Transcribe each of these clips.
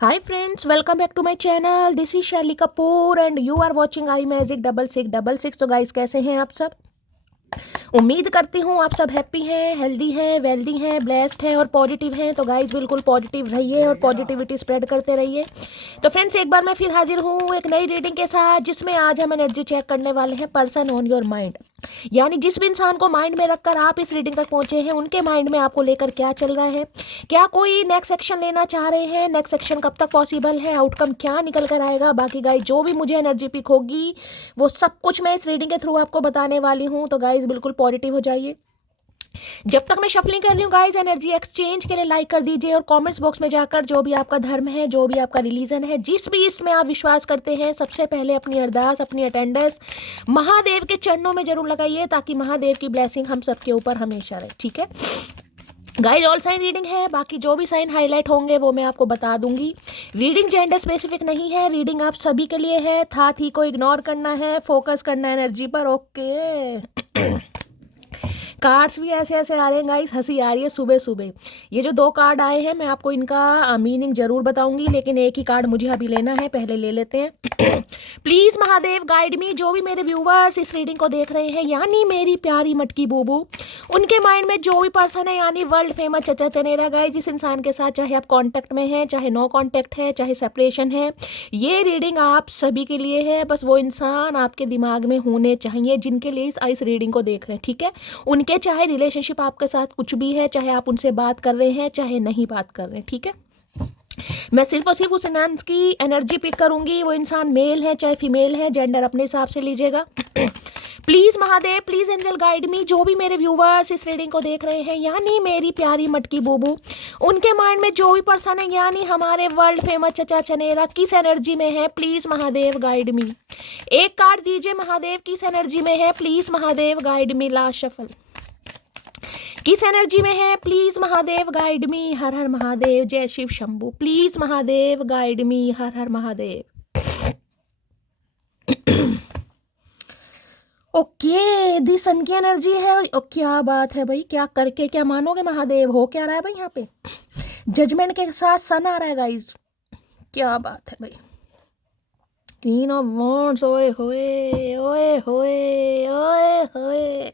Hi friends, welcome back to my channel. This is Shelly Kapoor and you are watching I Magic 6666. तो guys कैसे हैं आप सब? उम्मीद करती हूँ आप सब हैप्पी हैं, हेल्दी हैं, वेल्दी हैं, ब्लेस्ड हैं और पॉजिटिव हैं। तो गाइस बिल्कुल पॉजिटिव रहिए और पॉजिटिविटी स्प्रेड करते रहिए। तो फ्रेंड्स एक बार मैं फिर हाजिर हूँ एक नई रीडिंग के साथ, जिसमें आज हम एनर्जी चेक करने वाले हैं पर्सन ऑन योर माइंड। यानी जिस भी इंसान को माइंड में रखकर आप इस रीडिंग तक पहुंचे हैं, उनके माइंड में आपको लेकर क्या चल रहा है, क्या कोई नेक्स्ट एक्शन लेना चाह रहे हैं, नेक्स्ट एक्शन कब तक पॉसिबल है, आउटकम क्या निकल कर आएगा। बाकी गाइस जो भी मुझे एनर्जी पिक होगी वो सब कुछ मैं इस रीडिंग के थ्रू आपको बताने वाली हूँ। तो गाइस बिल्कुल पॉजिटिव हो जाइए। जब तक मैं शफलिंग कर रही हूँ गाइस, एनर्जी एक्सचेंज के लिए लाइक कर दीजिए और कमेंट्स बॉक्स में जाकर जो भी आपका धर्म है, जो भी आपका रिलीजन है, जिस भी इसमें आप विश्वास करते हैं, सबसे पहले अपनी अरदास, अपनी अटेंडेंस महादेव के चरणों में जरूर लगाइए, ताकि महादेव की ब्लेसिंग हम सबके ऊपर हमेशा रहे। ठीक है गाइस, ऑल साइन रीडिंग है, बाकी जो भी साइन हाईलाइट होंगे वो मैं आपको बता दूंगी। रीडिंग जेंडर स्पेसिफिक नहीं है, रीडिंग आप सभी के लिए है। था थी को इग्नोर करना है, फोकस करना है एनर्जी पर। ओके कार्ड्स भी ऐसे ऐसे आ रहे हैं गाइस, हंसी आ रही है सुबह सुबह। ये जो दो कार्ड आए हैं मैं आपको इनका मीनिंग जरूर बताऊंगी, लेकिन एक ही कार्ड मुझे अभी लेना है, पहले ले लेते हैं। प्लीज महादेव गाइड मी। जो भी मेरे व्यूवर्स इस रीडिंग को देख रहे हैं, यानी मेरी प्यारी मटकी बूबू, उनके माइंड में जो भी पर्सन है, यानी वर्ल्ड फेमस चचा चनेरा गाइस, जिस इंसान के साथ चाहे आप कांटेक्ट में हैं, चाहे नो कांटेक्ट है, चाहे सेपरेशन है, ये रीडिंग आप सभी के लिए है। बस वो इंसान आपके दिमाग में होने चाहिए जिनके लिए इस रीडिंग को देख रहे हैं। ठीक है, उनके चाहे रिलेशनशिप आपके साथ कुछ भी है, चाहे आप उनसे बात कर रहे हैं, चाहे नहीं बात कर रहे हैं। ठीक है, मैं सिर्फ और सिर्फ उस इंसान की एनर्जी पिक करूंगी। वो इंसान मेल है चाहे फीमेल है, जेंडर अपने हिसाब से लीजिएगा। Please Mahadev, please angel guide me. जो भी मेरे व्यूवर्स इस रीडिंग को देख रहे हैं, यानी मेरी प्यारी मटकी बूबू, उनके माइंड में जो भी पर्सन है, यानी हमारे वर्ल्ड फेमस चचा चनेरा, किस एनर्जी में है, प्लीज महादेव गाइड मी। एक कार्ड दीजिए महादेव, किस एनर्जी में है, please Mahadev guide me. Last shuffle, किस एनर्जी में है, please Mahadev guide me. Har Har Mahadev, जय Shiv Shambhu. Please Mahadev guide me, Har Har Mahadev. Okay the sun की एनर्जी है। और क्या बात है भाई, क्या करके क्या मानोगे महादेव, हो क्या रहा है भाई यहाँ पे। जजमेंट के साथ सन आ रहा है गाइज, क्या बात है भाई। क्वीन ऑफ वॉन्ड्स, ओए होए ओए होए ओए होए।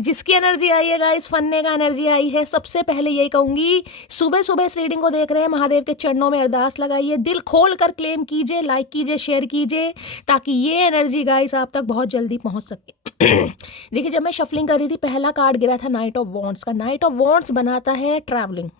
जिसकी एनर्जी आई है गाइस, फन्ने का एनर्जी आई है। सबसे पहले यही कहूंगी, सुबह सुबह इस रीडिंग को देख रहे हैं, महादेव के चरणों में अरदास लगाइए, दिल खोल कर क्लेम कीजिए, लाइक कीजिए, शेयर कीजिए, ताकि ये एनर्जी गाइस आप तक बहुत जल्दी पहुंच सके। देखिए, जब मैं शफलिंग कर रही थी, पहला कार्ड गिरा था नाइट ऑफ वॉन्ड्स का। नाइट ऑफ वॉन्ड्स बनाता है ट्रैवलिंग।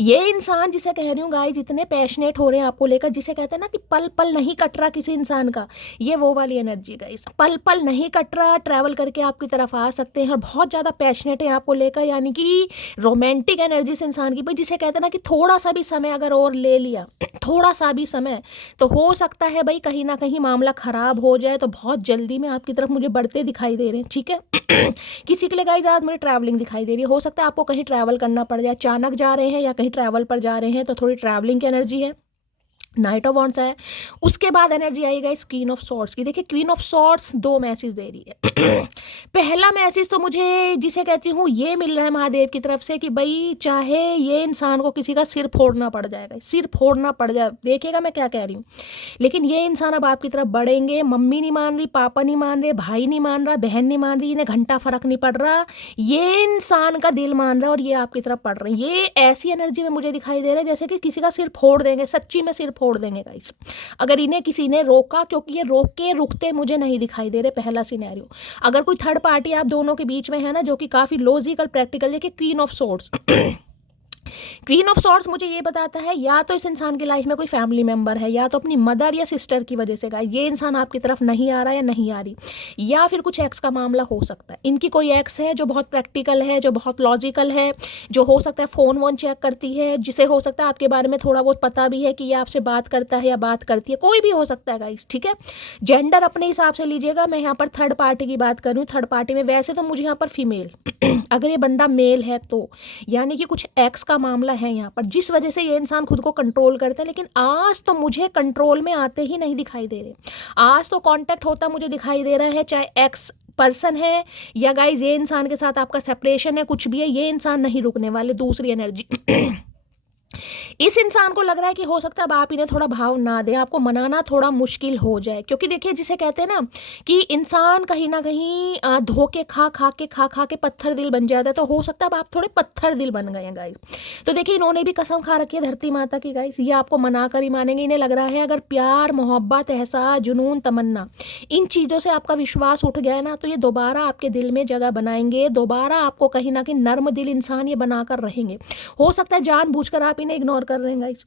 ये इंसान जिसे कह रही हूँ गाइस, इतने पैशनेट हो रहे हैं आपको लेकर, जिसे कहते हैं ना कि पल पल नहीं कट रहा किसी इंसान का, ये वो वाली एनर्जी गाइस। पल पल नहीं कट रहा, ट्रैवल करके आपकी तरफ आ सकते हैं और बहुत ज़्यादा पैशनेट है आपको लेकर, यानी कि रोमांटिक एनर्जी से इंसान की भाई, जिसे कहते हैं ना कि थोड़ा सा भी समय अगर और ले लिया, थोड़ा सा भी समय, तो हो सकता है भाई कहीं ना कहीं मामला खराब हो जाए। तो बहुत जल्दी में आपकी तरफ मुझे बढ़ते दिखाई दे रहे हैं। ठीक है, किसी के लिए गाइस आज मुझे ट्रैवलिंग दिखाई दे रही है। हो सकता है आपको कहीं ट्रैवल करना पड़ जाए, अचानक जा रहे हैं या कहीं ट्रैवल पर जा रहे हैं, तो थोड़ी ट्रैवलिंग की एनर्जी है। नाइट ऑफ वॉन्ड्स है। उसके बाद एनर्जी आएगा इस क्वीन ऑफ सॉर्ड्स की। देखिए, क्वीन ऑफ सॉर्ड्स दो मैसेज दे रही है। पहला मैसेज तो मुझे जिसे कहती हूँ ये मिल रहा है महादेव की तरफ से कि भाई चाहे ये इंसान को किसी का सिर फोड़ना पड़ जाएगा, सिर फोड़ना पड़ जाए, देखिएगा मैं क्या कह रही हूँ, लेकिन ये इंसान अब आपकी तरफ बढ़ेंगे। मम्मी नहीं मान रही, पापा नहीं मान रहे, भाई नहीं मान रहा, बहन नहीं मान रही, इन्हें घंटा फर्क नहीं पड़ रहा, ये इंसान का दिल मान रहा है और ये आपकी तरफ पड़ रहे हैं। ये ऐसी एनर्जी में मुझे दिखाई दे रहा है जैसे कि किसी का सिर फोड़ देंगे, सच्ची में सिर फोड़ देंगे गाइस, अगर इन्हें किसी ने रोका, क्योंकि ये रोक के रुकते मुझे नहीं दिखाई दे रहे। पहला सिनेरियो, अगर कोई थर्ड पार्टी आप दोनों के बीच में है ना, जो कि काफी लॉजिकल प्रैक्टिकल है कि queen of swords queen of swords मुझे ये बताता है, या तो इस इंसान की लाइफ में कोई फैमिली मेंबर है, या तो अपनी मदर या सिस्टर की वजह से गाइस ये इंसान आपकी तरफ नहीं आ रहा या नहीं आ रही, या फिर कुछ एक्स का मामला हो सकता है। इनकी कोई एक्स है जो बहुत प्रैक्टिकल है, जो बहुत लॉजिकल है, जो हो सकता है फोन वोन चेक करती है, जिसे हो सकता है आपके बारे में थोड़ा बहुत पता भी है कि ये आपसे बात करता है या बात करती है, कोई भी हो सकता है गाइस। ठीक है, जेंडर अपने हिसाब से लीजिएगा, मैं यहाँ पर थर्ड पार्टी की बात कर रही हूँ। थर्ड पार्टी में वैसे तो मुझे यहाँ पर फीमेल अगर ये बंदा मेल है तो, यानी कि कुछ एक्स का मामला है यहाँ पर, जिस वजह से ये इंसान खुद को कंट्रोल करता है। लेकिन आज तो मुझे कंट्रोल में आते ही नहीं दिखाई दे रहे, आज तो कांटेक्ट होता मुझे दिखाई दे रहा है, चाहे एक्स पर्सन है या गाइज ये इंसान के साथ आपका सेपरेशन है, कुछ भी है, ये इंसान नहीं रुकने वाले। दूसरी एनर्जी इस इंसान को लग रहा है कि हो सकता है अब आप इन्हें थोड़ा भाव ना दें, आपको मनाना थोड़ा मुश्किल हो जाए, क्योंकि देखिए जिसे कहते हैं ना कि इंसान कहीं ना कहीं धोखे खा के पत्थर दिल बन जाता है, तो हो सकता है अब आप थोड़े पत्थर दिल बन गए हैं गाइस। तो देखिए इन्होंने भी कसम खा रखी है धरती माता की गाइस, ये आपको मना कर ही मानेंगे। इन्हें लग रहा है अगर प्यार, मोहब्बत, एहसास, जुनून, तमन्ना, इन चीज़ों से आपका विश्वास उठ गया है ना, तो ये दोबारा आपके दिल में जगह बनाएंगे, दोबारा आपको कहीं ना कहीं नर्म दिल इंसान ये बनाकर रहेंगे। हो सकता है जानबूझकर आप इन्हें इग्नोर कर रहे हैं गाइस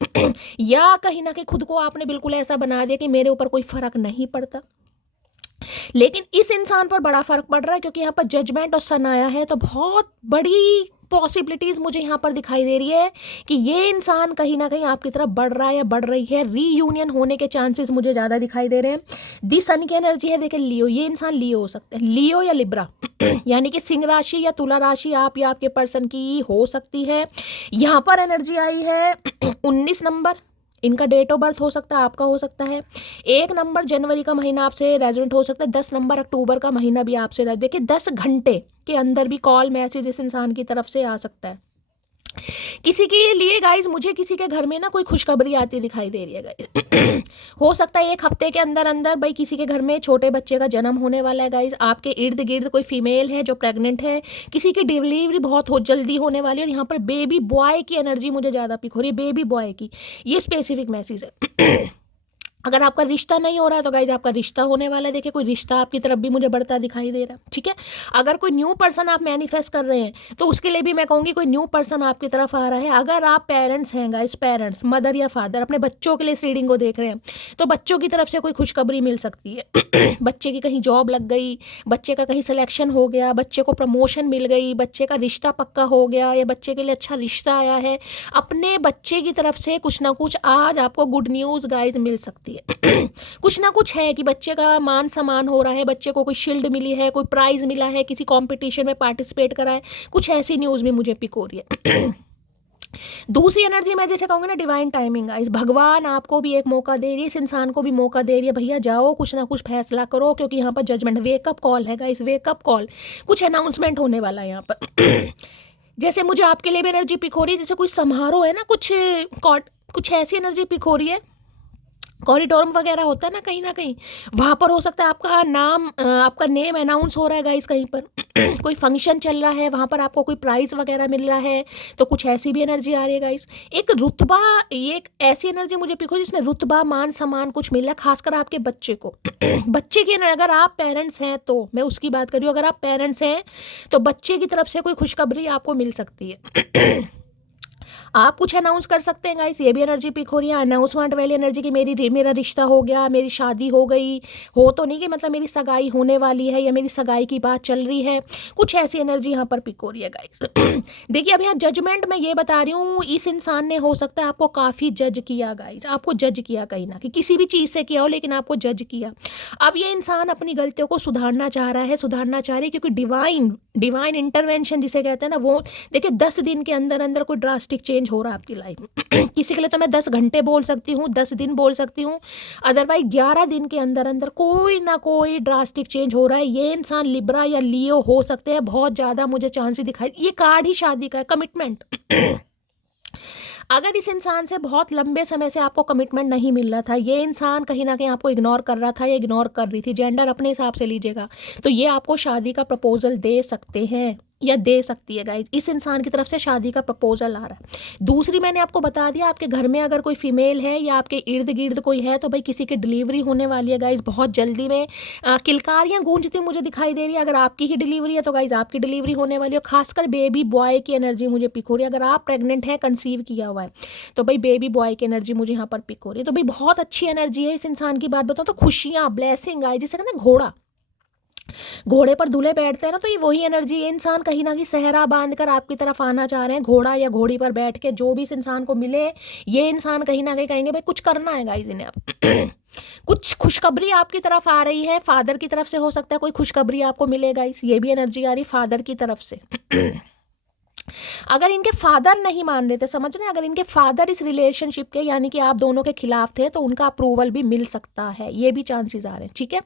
या कहीं ना कहीं खुद को आपने बिल्कुल ऐसा बना दिया कि मेरे ऊपर कोई फर्क नहीं पड़ता। लेकिन इस इंसान पर बड़ा फर्क पड़ रहा है, क्योंकि यहाँ पर जजमेंट और सन आया है, तो बहुत बड़ी पॉसिबिलिटीज मुझे यहाँ पर दिखाई दे रही है कि ये इंसान कहीं ना कहीं आपकी तरफ बढ़ रहा है या बढ़ रही है। रीयूनियन होने के चांसेस मुझे ज़्यादा दिखाई दे रहे हैं। दी सन की एनर्जी है, देखिए लियो, ये इंसान लियो हो सकते हैं, लियो या लिब्रा यानी कि सिंह राशि या तुला राशि आप या आपके पर्सन की हो सकती है। यहाँ पर एनर्जी आई है 19 नंबर, इनका डेट ऑफ बर्थ हो सकता है, आपका हो सकता है। 1 नंबर जनवरी का महीना आपसे रेजोनेट हो सकता है, 10 नंबर अक्टूबर का महीना भी आपसे। देखिए 10 घंटे के अंदर भी कॉल मैसेज इस इंसान की तरफ से आ सकता है। किसी के लिए गाइज मुझे किसी के घर में ना कोई खुशखबरी आती दिखाई दे रही है गाइज हो सकता है 1 हफ्ते के अंदर अंदर भाई किसी के घर में छोटे बच्चे का जन्म होने वाला है गाइज। आपके इर्द गिर्द कोई फीमेल है जो प्रेग्नेंट है, किसी की डिलीवरी बहुत हो जल्दी होने वाली है। और यहाँ पर बेबी बॉय की एनर्जी मुझे ज़्यादा पिक हो रही है, बेबी बॉय की, ये स्पेसिफिक मैसेज है अगर आपका रिश्ता नहीं हो रहा है तो गाइज आपका रिश्ता होने वाला है। देखिए कोई रिश्ता आपकी तरफ भी मुझे बढ़ता दिखाई दे रहा है, ठीक है। अगर कोई न्यू पर्सन आप मैनिफेस्ट कर रहे हैं तो उसके लिए भी मैं कहूँगी कोई न्यू पर्सन आपकी तरफ आ रहा है। अगर आप पेरेंट्स हैं गाइज, पेरेंट्स, मदर या फादर, अपने बच्चों के लिए इस रीडिंग को देख रहे हैं, तो बच्चों की तरफ से कोई खुशखबरी मिल सकती है बच्चे की कहीं जॉब लग गई, बच्चे का कहीं सिलेक्शन हो गया, बच्चे को प्रमोशन मिल गई, बच्चे का रिश्ता पक्का हो गया, या बच्चे के लिए अच्छा रिश्ता आया है। अपने बच्चे की तरफ से कुछ ना कुछ आज आपको गुड न्यूज़ गाइज मिल सकती है कुछ ना कुछ है कि बच्चे का मान सम्मान हो रहा है, बच्चे को कोई शील्ड मिली है, कोई प्राइज मिला है, किसी कंपटीशन में पार्टिसिपेट करा है, कुछ ऐसी न्यूज़ भी मुझे पिक हो रही है दूसरी एनर्जी मैं जैसे कहूँगी ना डिवाइन टाइमिंग, इस भगवान आपको भी एक मौका दे रही है, इस इंसान को भी मौका दे रही है, भैया जाओ कुछ ना कुछ फैसला करो, क्योंकि यहाँ पर जजमेंट, वेकअप कॉल है गाइस, वेकअप कॉल, कुछ अनाउंसमेंट होने वाला है यहाँ पर जैसे मुझे आपके लिए भी एनर्जी पिक हो रही है, जैसे कोई समारोह है ना, कुछ ऐसी एनर्जी पिक हो रही है, कॉरिडोरम वगैरह होता है ना कहीं वहाँ पर हो सकता है आपका नाम, आपका नेम अनाउंस हो रहा है गाइस कहीं पर कोई फंक्शन चल रहा है, वहाँ पर आपको कोई प्राइज़ वगैरह मिल रहा है, तो कुछ ऐसी भी एनर्जी आ रही है गाइस। एक रुतबा, ये एक ऐसी एनर्जी मुझे पिक हो जिसमें रुतबा, मान सम्मान कुछ मिल रहा है, खासकर आपके बच्चे को बच्चे की, अगर आप पेरेंट्स हैं तो मैं उसकी बात कर रही हूँ, अगर आप पेरेंट्स हैं तो बच्चे की तरफ से कोई खुशखबरी आपको मिल सकती है आप कुछ अनाउंस कर सकते हैं गाइस, ये भी एनर्जी पिक हो रही है। अनाउंसमेंट वाली एनर्जी की मेरा रिश्ता हो गया, मेरी शादी हो गई, हो तो नहीं कि मतलब मेरी सगाई होने वाली है या मेरी सगाई की बात चल रही है, कुछ ऐसी एनर्जी यहाँ पर पिक हो रही है गाइस देखिए अब यहाँ जजमेंट मैं ये बता रही हूँ, इस इंसान ने हो सकता है आपको काफ़ी जज किया गाइस, आपको जज किया कहीं ना कि किसी भी चीज़ से किया हो, लेकिन आपको जज किया। अब ये इंसान अपनी गलतियों को सुधारना चाह रहा है, क्योंकि डिवाइन इंटरवेंशन जिसे कहते हैं ना, वो देखिए 10 दिन के अंदर अंदर कोई ड्रास्टिक चेंज हो रहा है आपकी लाइफ में किसी के लिए तो मैं 10 घंटे बोल सकती हूँ, 10 दिन बोल सकती हूँ, अदरवाइज 11 दिन के अंदर अंदर कोई ना कोई ड्रास्टिक चेंज हो रहा है। ये इंसान लिब्रा या लियो हो सकते हैं, बहुत ज़्यादा मुझे चांसेस दिखाई, ये कार्ड ही शादी का है, कमिटमेंट अगर इस इंसान से बहुत लंबे समय से आपको कमिटमेंट नहीं मिल रहा था, ये इंसान कहीं ना कहीं आपको इग्नोर कर रहा था या इग्नोर कर रही थी, जेंडर अपने हिसाब से लीजिएगा, तो ये आपको शादी का प्रपोजल दे सकते हैं या दे सकती है गाइज। इस इंसान की तरफ से शादी का प्रपोजल आ रहा है। दूसरी मैंने आपको बता दिया, आपके घर में अगर कोई फीमेल है या आपके इर्द गिर्द कोई है तो भाई किसी की डिलीवरी होने वाली है गाइज, बहुत जल्दी में किलकारियाँ गूंजती मुझे दिखाई दे रही है। अगर आपकी ही डिलीवरी है तो गाइज आपकी डिलीवरी होने वाली है, खासकर बेबी बॉय की एनर्जी मुझे पिक हो रही है। अगर आप प्रेग्नेंट है, कंसीव किया हुआ है, तो भाई बेबी बॉय की एनर्जी मुझे यहाँ पर पिक हो रही है। तो भाई बहुत अच्छी एनर्जी है इस इंसान की। बात बताऊँ तो खुशियाँ, ब्लेसिंग आए, जिसे कहते हैं घोड़े पर दूल्हे बैठते हैं ना, तो ये वही एनर्जी, ये इंसान कहीं ना कहीं सहरा बांधकर आपकी तरफ आना चाह रहे हैं, घोड़ा या घोड़ी पर बैठ के। जो भी इस इंसान को मिले, ये इंसान कहीं ना कहीं कहेंगे भाई कुछ करना है गाइस इन्हें अब कुछ खुशखबरी आपकी तरफ आ रही है, फादर की तरफ से हो सकता है कोई खुशखबरी आपको मिले गाइस, ये भी एनर्जी आ रही फादर की तरफ से अगर इनके फादर नहीं मान रहे थे, समझ रहे हैं, अगर इनके फादर इस रिलेशनशिप के यानी कि आप दोनों के खिलाफ थे तो उनका अप्रूवल भी मिल सकता है, ये भी चांसेस आ रहे हैं, ठीक है।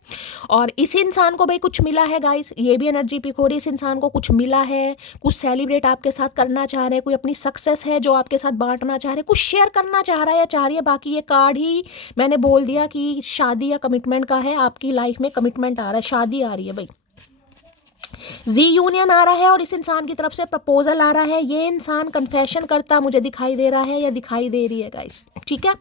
और इस इंसान को भाई कुछ मिला है गाइस, ये भी एनर्जी पिक हो रही है, इस इंसान को कुछ मिला है, कुछ सेलिब्रेट आपके साथ करना चाह रहे हैं, कोई अपनी सक्सेस है जो आपके साथ बांटना चाह रहे हैं, कुछ शेयर करना चाह रहा है या चाह रही है। बाकी ये कार्ड ही मैंने बोल दिया कि शादी या कमिटमेंट का है, आपकी लाइफ में कमिटमेंट आ रहा है, शादी आ रही है भाई, रीयूनियन आ रहा है और इस इंसान की तरफ से प्रपोजल आ रहा है। ये इंसान कन्फेशन करता मुझे दिखाई दे रहा है या दिखाई दे रही है गाइस, ठीक है।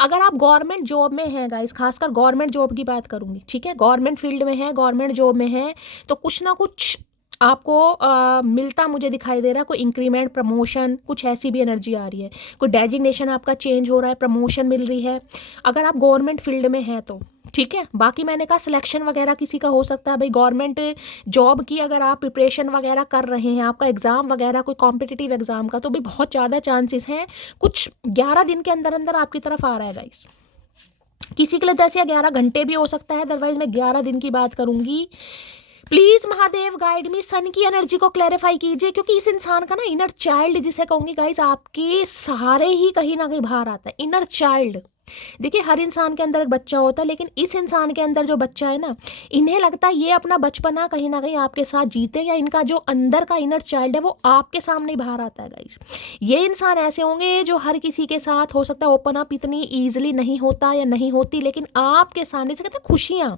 अगर आप गवर्नमेंट जॉब में हैं गाइस, खासकर गवर्नमेंट जॉब की बात करूंगी, ठीक है, गवर्नमेंट फील्ड में है, गवर्नमेंट जॉब में है, तो कुछ ना कुछ आपको मिलता मुझे दिखाई दे रहा है, कोई इंक्रीमेंट, प्रमोशन, कुछ ऐसी भी एनर्जी आ रही है, कोई डेजिग्नेशन आपका चेंज हो रहा है, प्रमोशन मिल रही है अगर आप गवर्नमेंट फील्ड में हैं तो, ठीक है। बाकी मैंने कहा सिलेक्शन वगैरह किसी का हो सकता है भाई, गवर्नमेंट जॉब की अगर आप प्रिपरेशन वगैरह कर रहे हैं, आपका एग्जाम वगैरह कोई कॉम्पिटिटिव एग्जाम का, तो भी बहुत ज़्यादा चांसेस हैं, कुछ 11 दिन के अंदर अंदर आपकी तरफ आ रहा है गाइस। किसी के लिए 10 या 11 घंटे भी हो सकता है, अदरवाइज मैं 11 दिन की बात करूंगी। Please Mahadev guide me, sun की एनर्जी को क्लैरिफाई कीजिए, क्योंकि इस इंसान का ना इनर चाइल्ड जिसे कहूंगी गाइस, आपके सहारे ही कहीं ना कहीं बाहर आता है, इनर चाइल्ड। देखिए हर इंसान के अंदर एक बच्चा होता है, लेकिन इस इंसान के अंदर जो बच्चा है ना, इन्हें लगता है ये अपना बचपना कहीं ना कहीं आपके साथ जीते, या इनका जो अंदर का इनर चाइल्ड है वो आपके सामने बाहर आता है गाइस। ये इंसान ऐसे होंगे जो हर किसी के साथ हो सकता है ओपन अप इतनी ईजिली नहीं होता या नहीं होती, लेकिन आपके सामने से कहते हैं खुशियाँ,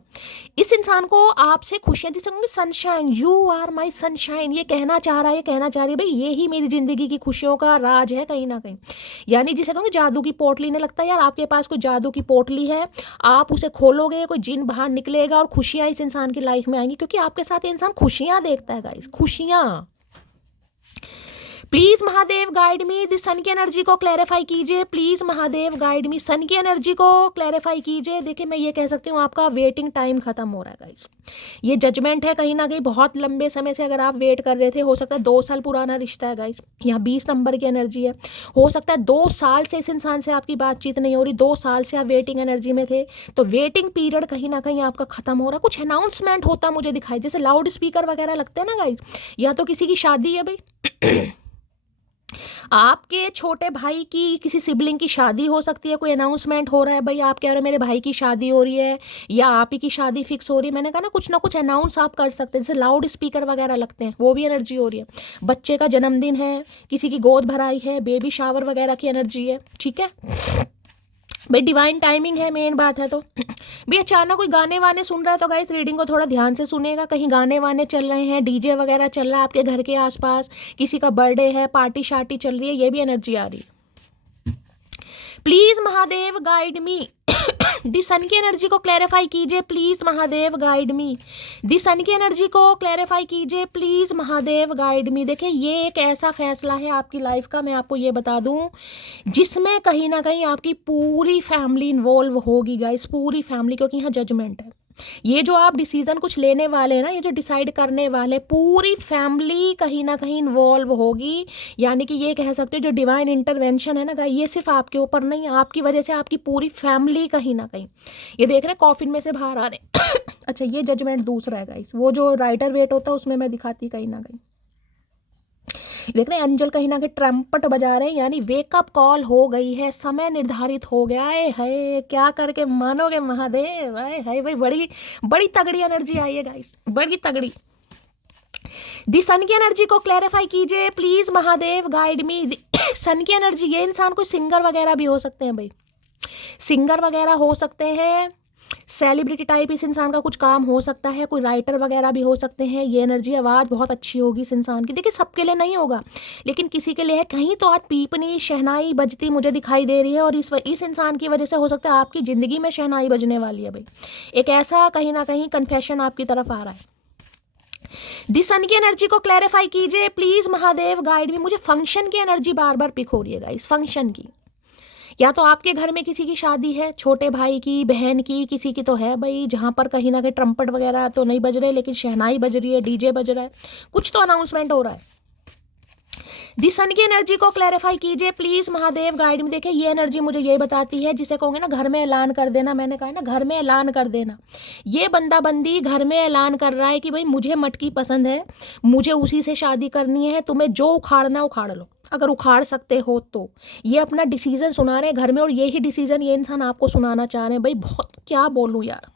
इस इंसान को आपसे खुशियाँ, जिसे कहूँगी sunshine, you are my sunshine, ये कहना चाह रहा है, ये कहना चाह रही है भाई ये ही मेरी जिंदगी की खुशियों का राज है कहीं ना कहीं। यानी जिसे कहूँगी जादू की पोटली ने लगता है यार आपके पास कोई जादू की पोटली है, आप उसे खोलोगे कोई जिन बाहर निकलेगा और खुशियां इस इंसान की लाइफ में आएंगी, क्योंकि आपके साथ ये इंसान खुशियां देखता है गाइस, खुशियां। Please Mahadev guide me, this sun की एनर्जी को क्लैरिफाई कीजिए, please Mahadev guide me, sun की एनर्जी को क्लैरिफाई कीजिए। देखिए मैं ये कह सकती हूँ आपका वेटिंग टाइम खत्म हो रहा है गाइस, ये जजमेंट है कहीं ना कहीं, बहुत लंबे समय से अगर आप वेट कर रहे थे, हो सकता है 2 साल पुराना रिश्ता है गाइस, यहाँ 20 नंबर की एनर्जी है, हो सकता है 2 साल से इस इंसान से आपकी बातचीत नहीं हो रही, 2 साल से आप वेटिंग एनर्जी में थे, तो वेटिंग पीरियड कहीं ना कहीं आपका खत्म हो रहा है, कुछ अनाउंसमेंट होता मुझे दिखाई, जैसे लाउड स्पीकर वगैरह लगते हैं ना गाइस, या तो किसी की शादी है भाई आपके छोटे भाई की किसी सिबलिंग की शादी हो सकती है, कोई अनाउंसमेंट हो रहा है भाई, आप कह रहे हो मेरे भाई की शादी हो रही है या आप ही की शादी फिक्स हो रही है, मैंने कहा ना कुछ अनाउंस आप कर सकते हैं, जैसे लाउड स्पीकर वगैरह लगते हैं, वो भी एनर्जी हो रही है। बच्चे का जन्मदिन है, किसी की गोद भराई है, बेबी शावर वगैरह की एनर्जी है, ठीक है भाई, डिवाइन टाइमिंग है, मेन बात है। तो भाई अचानक कोई गाने वाने सुन रहा है तो गाइस रीडिंग को थोड़ा ध्यान से सुनेगा, कहीं गाने वाने चल रहे हैं, डीजे वगैरह चल रहा है आपके घर के आसपास, किसी का बर्थडे है, पार्टी शार्टी चल रही है, ये भी एनर्जी आ रही है। Please Mahadev guide me, the sun की एनर्जी को क्लैरिफाई कीजिए, please Mahadev guide me, the sun की एनर्जी को क्लैरिफाई कीजिए, प्लीज महादेव गाइड मी। देखिए ये एक ऐसा फैसला है आपकी लाइफ का, मैं आपको ये बता दूं, जिसमें कहीं ना कहीं आपकी पूरी फैमिली इन्वॉल्व होगी गाइस, पूरी फैमिली, क्योंकि यहाँ जजमेंट है। ये जो आप डिसीजन कुछ लेने वाले हैं ना, ये जो डिसाइड करने वाले, पूरी फैमिली कहीं ना कहीं इन्वॉल्व होगी, यानी कि ये कह सकते हो जो डिवाइन इंटरवेंशन है ना, ये सिर्फ आपके ऊपर नहीं, आपकी वजह से आपकी पूरी फैमिली कहीं ना कहीं, ये देख रहे हैं कॉफिन में से बाहर आ रहे अच्छा ये जजमेंट दूसरा है गाइस, वो जो राइटर वेट होता है उसमें मैं दिखाती कहीं ना कहीं, देख रहे हैं एंजल कहीं ना कहीं ट्रम्पट बजा रहे हैं, यानी वेकअप कॉल हो गई है, समय निर्धारित हो गया है, क्या करके मानोगे महादेव, है भाई, बड़ी बड़ी तगड़ी एनर्जी आई है गाइस, बड़ी तगड़ी। दी सन की एनर्जी को क्लैरिफाई कीजिए, please Mahadev guide me, sun की एनर्जी, ये इंसान कोई सिंगर वगैरह भी हो सकते हैं भाई, सिंगर वगैरह हो सकते हैं, सेलिब्रिटी टाइप इस इंसान का कुछ काम हो सकता है, कोई राइटर वगैरह भी हो सकते हैं, ये एनर्जी, आवाज़ बहुत अच्छी होगी इस इंसान की। देखिए सबके लिए नहीं होगा, लेकिन किसी के लिए है, कहीं तो आज पीपनी शहनाई बजती मुझे दिखाई दे रही है, और इस इंसान की वजह से हो सकता है आपकी ज़िंदगी में शहनाई बजने वाली है भाई, एक ऐसा कहीं ना कहीं कन्फेशन आपकी तरफ आ रहा है। दिस सन की एनर्जी को क्लैरिफाई कीजिए, प्लीज़ महादेव गाइड मी, मुझे फंक्शन की एनर्जी बार बार पिक हो रही है इस फंक्शन की, या तो आपके घर में किसी की शादी है, छोटे भाई की, बहन की, किसी की तो है भाई, जहाँ पर कहीं ना कहीं ट्रम्पट वगैरह तो नहीं बज रहे, लेकिन शहनाई बज रही है, डीजे बज रहा है, कुछ तो अनाउंसमेंट हो रहा है। दी सन की एनर्जी को क्लैरिफाई कीजिए प्लीज महादेव गाइड में। देखिए ये एनर्जी मुझे ये बताती है, जिसे कहोगे ना घर में ऐलान कर देना, मैंने कहा ना घर में ऐलान कर देना। ये बंदा बंदी घर में ऐलान कर रहा है कि भाई मुझे मटकी पसंद है, मुझे उसी से शादी करनी है, तुम्हें जो उखाड़ना उखाड़ लो, अगर उखाड़ सकते हो तो। ये अपना डिसीजन सुना रहे हैं घर में, और यही डिसीजन ये इंसान आपको सुनाना चाह रहे हैं। भाई बहुत क्या बोलूँ यार,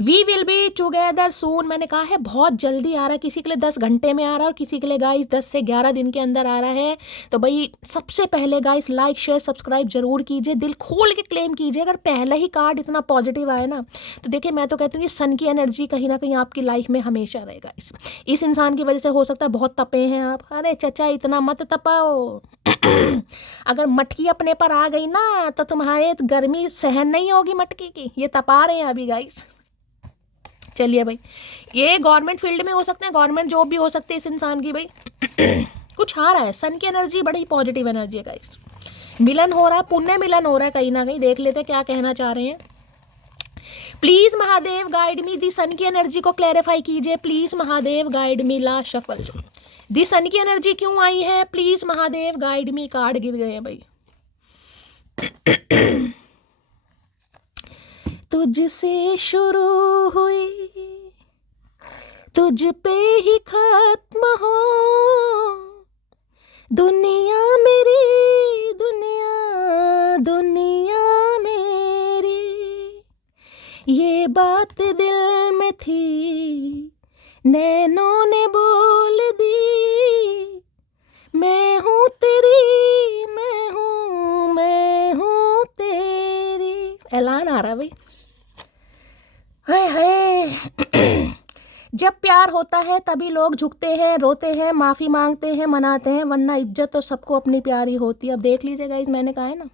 वी विल बी टुगेदर सून, मैंने कहा है बहुत जल्दी आ रहा है। किसी के लिए 10 घंटे में आ रहा है और किसी के लिए गाइस 10 से 11 दिन के अंदर आ रहा है। तो भाई सबसे पहले गाइस लाइक शेयर सब्सक्राइब जरूर कीजिए, दिल खोल के क्लेम कीजिए। अगर पहले ही कार्ड इतना पॉजिटिव आए ना, तो देखिए मैं तो कहती हूँ ये सन की एनर्जी कहीं ना कहीं आपकी लाइफ में हमेशा रहेगा। इस इंसान की वजह से हो सकता है बहुत तपे हैं आप। अरे चचा इतना मत तपाओ अगर मटकी अपने पर आ गई ना तो तुम्हारे गर्मी सहन नहीं होगी मटकी की। ये तपा रहे हैं अभी गाइस। चलिए भाई, ये गवर्नमेंट फील्ड में हो सकते हैं, गवर्नमेंट जॉब भी हो सकती है इस इंसान की। भाई कुछ आ रहा है, सन की एनर्जी बड़ी पॉजिटिव एनर्जी है गाइस। मिलन हो रहा है, पुण्य मिलन हो रहा है कहीं ना कहीं। देख लेते हैं क्या कहना चाह रहे हैं। Please Mahadev guide me, the sun की एनर्जी को क्लैरिफाई कीजिए प्लीज महादेव गाइड मी। ला शफल, दी सन की एनर्जी क्यों आई है please Mahadev guide me. Card गिर गए हैं भाई। तुझसे शुरू हुई तुझ पे ही खत्म हो, दुनिया मेरी दुनिया दुनिया मेरी, ये बात दिल में थी नैनों ने बोल दी, मैं हूँ तेरी मैं हूँ तेरी। ऐलान आ रहा भाई। हाय हाय जब प्यार होता है तभी लोग झुकते हैं, रोते हैं, माफ़ी मांगते हैं, मनाते हैं, वरना इज्जत तो सबको अपनी प्यारी होती है। अब देख लीजिएगा गाइस, मैंने कहा है ना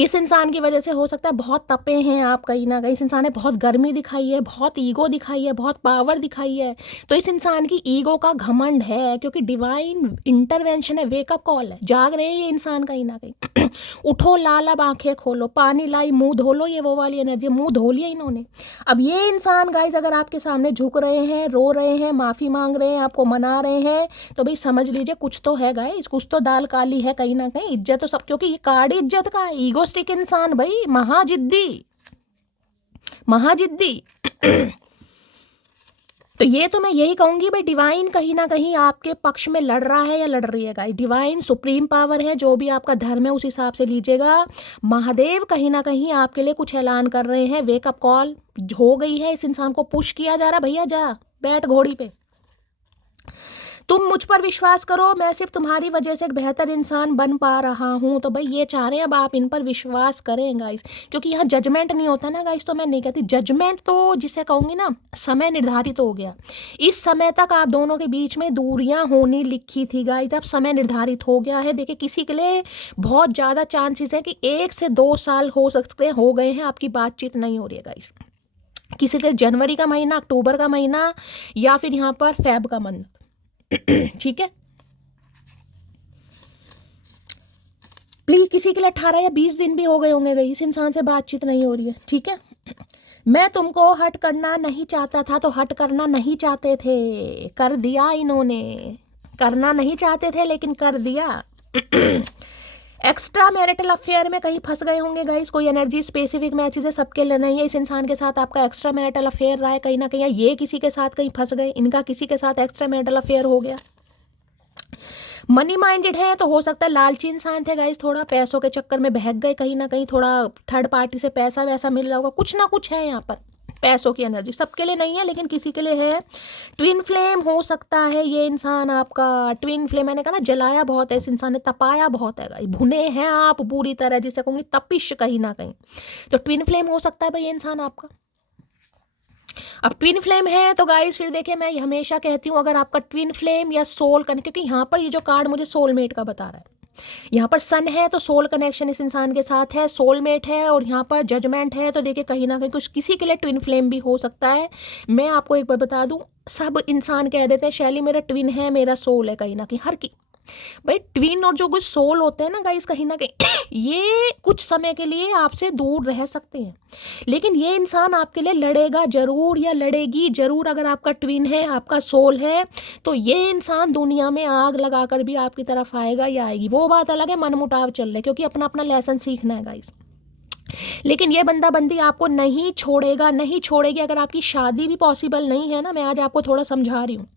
इस इंसान की वजह से हो सकता है बहुत तपे हैं आप कहीं ना कहीं। इस इंसान ने बहुत गर्मी दिखाई है, बहुत ईगो दिखाई है, बहुत पावर दिखाई है। तो इस इंसान की ईगो का घमंड है, क्योंकि डिवाइन इंटरवेंशन है, वेकअप कॉल है। जाग रहे हैं ये इंसान कहीं ना कहीं। उठो लाल, अब आंखें खोलो, पानी लाई मुंह धो लो, ये वो वाली एनर्जी, मुंह धो लिया इन्होंने। अब ये इंसान गाइस अगर आपके सामने झुक रहे हैं, रो रहे हैं, माफ़ी मांग रहे हैं, आपको मना रहे हैं, तो भाई समझ लीजिए कुछ तो है गाइस, कुछ तो दाल काली है कहीं ना कहीं। इज्जत तो सब, क्योंकि ये कार्ड इज्जत का, ईगोस्टिक इंसान भाई, महाजिद्दी महाजिद्दी। तो ये तो मैं यही कहूंगी भाई, डिवाइन कहीं ना कहीं आपके पक्ष में लड़ रहा है या लड़ रही है गाइस। डिवाइन सुप्रीम पावर है, जो भी आपका धर्म है उस हिसाब से लीजिएगा। महादेव कहीं ना कहीं आपके लिए कुछ ऐलान कर रहे हैं। वेकअप कॉल हो गई है, इस इंसान को पुश किया जा रहा। भैया जा बैठ घोड़ी पे, तुम मुझ पर विश्वास करो, मैं सिर्फ तुम्हारी वजह से एक बेहतर इंसान बन पा रहा हूँ। तो भाई ये चाह रहे हैं अब आप इन पर विश्वास करें गाइस, क्योंकि यहाँ जजमेंट नहीं होता ना गाइस। तो मैं नहीं कहती जजमेंट, तो जिसे कहूँगी ना समय निर्धारित हो गया। इस समय तक आप दोनों के बीच में दूरियां होनी लिखी थी गाइस, अब समय निर्धारित हो गया है। देखिए किसी के लिए बहुत ज़्यादा चांसेस है कि 1 से 2 साल हो सकते हो गए हैं आपकी बातचीत नहीं हो रही है गाइस। किसी के जनवरी का महीना, अक्टूबर का महीना, या फिर यहाँ पर फेब का मंथ। ठीक है, प्लीज किसी के लिए 18 या 20 दिन भी हो गए होंगे गई, इस इंसान से बातचीत नहीं हो रही है। ठीक है, मैं तुमको हट करना नहीं चाहता था, तो हट करना नहीं चाहते थे, कर दिया इन्होंने। करना नहीं चाहते थे लेकिन कर दिया। एक्स्ट्रा मैरिटल अफेयर में कहीं फंस गए होंगे गाइस, कोई एनर्जी स्पेसिफिक मैचेस है, सबके लिए नहीं है। इस इंसान के साथ आपका एक्स्ट्रा मैरिटल अफेयर रहा है कहीं ना कहीं, ये किसी के साथ कहीं फंस गए, इनका किसी के साथ एक्स्ट्रा मैरिटल अफेयर हो गया। मनी माइंडेड है तो हो सकता है लालची इंसान थे गाइस, थोड़ा पैसों के चक्कर में बहक गए कहीं ना कहीं, थोड़ा थर्ड पार्टी से पैसा वैसा मिल रहा होगा, कुछ ना कुछ है यहाँ पर। पैसों की एनर्जी सबके लिए नहीं है लेकिन किसी के लिए है। ट्विन फ्लेम हो सकता है ये इंसान आपका। ट्विन फ्लेम मैंने कहा ना, जलाया बहुत है इस इंसान ने, तपाया बहुत है गाइस, भुने हैं आप पूरी तरह, जिसे कहूँगी तपिश कहीं ना कहीं। तो ट्विन फ्लेम हो सकता है भाई ये इंसान आपका। अब ट्विन फ्लेम है तो गाइस फिर देखिए, मैं हमेशा कहती हूँ अगर आपका ट्विन फ्लेम या सोल कनेक्ट, क्योंकि यहाँ पर ये जो कार्ड मुझे सोलमेट का बता रहा है, यहाँ पर सन है तो सोल कनेक्शन इस इंसान के साथ है, सोलमेट है, और यहाँ पर जजमेंट है। तो देखिए कहीं ना कहीं कुछ किसी के लिए ट्विन फ्लेम भी हो सकता है। मैं आपको एक बार बता दूं, सब इंसान कह देते हैं शैली मेरा ट्विन है, मेरा सोल है, कहीं ना कहीं हर की भाई ट्विन और जो कुछ सोल होते हैं ना गाइस, कहीं ना कहीं ये कुछ समय के लिए आपसे दूर रह सकते हैं, लेकिन ये इंसान आपके लिए लड़ेगा जरूर या लड़ेगी जरूर। अगर आपका ट्विन है, आपका सोल है, तो ये इंसान दुनिया में आग लगाकर भी आपकी तरफ आएगा या आएगी। वो बात अलग है, मनमुटाव चल रहा है, क्योंकि अपना अपना लेसन सीखना है गाइस। लेकिन ये बंदा बंदी आपको नहीं छोड़ेगा, नहीं छोड़ेगी। अगर आपकी शादी भी पॉसिबल नहीं है ना, मैं आज आपको थोड़ा समझा रही हूँ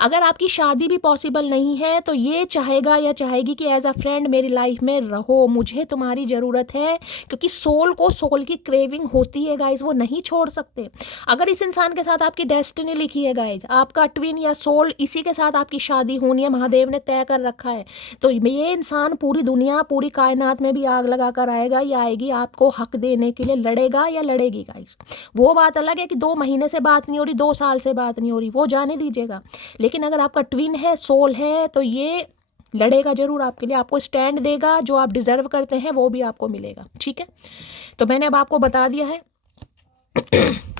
अगर आपकी शादी भी पॉसिबल नहीं है तो ये चाहेगा या चाहेगी कि एज अ फ्रेंड मेरी लाइफ में रहो, मुझे तुम्हारी ज़रूरत है, क्योंकि सोल को सोल की क्रेविंग होती है गाइज, वो नहीं छोड़ सकते। अगर इस इंसान के साथ आपकी डेस्टिनी लिखी है गाइज, आपका ट्विन या सोल, इसी के साथ आपकी शादी होनी है, महादेव ने तय कर रखा है, तो ये इंसान पूरी दुनिया, पूरी कायनात में भी आग लगा कर आएगा या आएगी, आपको हक देने के लिए लड़ेगा या लड़ेगी गाइस। वो बात अलग है कि 2 महीने से बात नहीं हो रही, 2 साल से बात नहीं हो रही, वो जाने दीजिएगा। लेकिन अगर आपका ट्विन है, सोल है, तो ये लड़ेगा जरूर आपके लिए, आपको स्टैंड देगा, जो आप डिजर्व करते हैं वो भी आपको मिलेगा। ठीक है, तो मैंने अब आपको बता दिया है।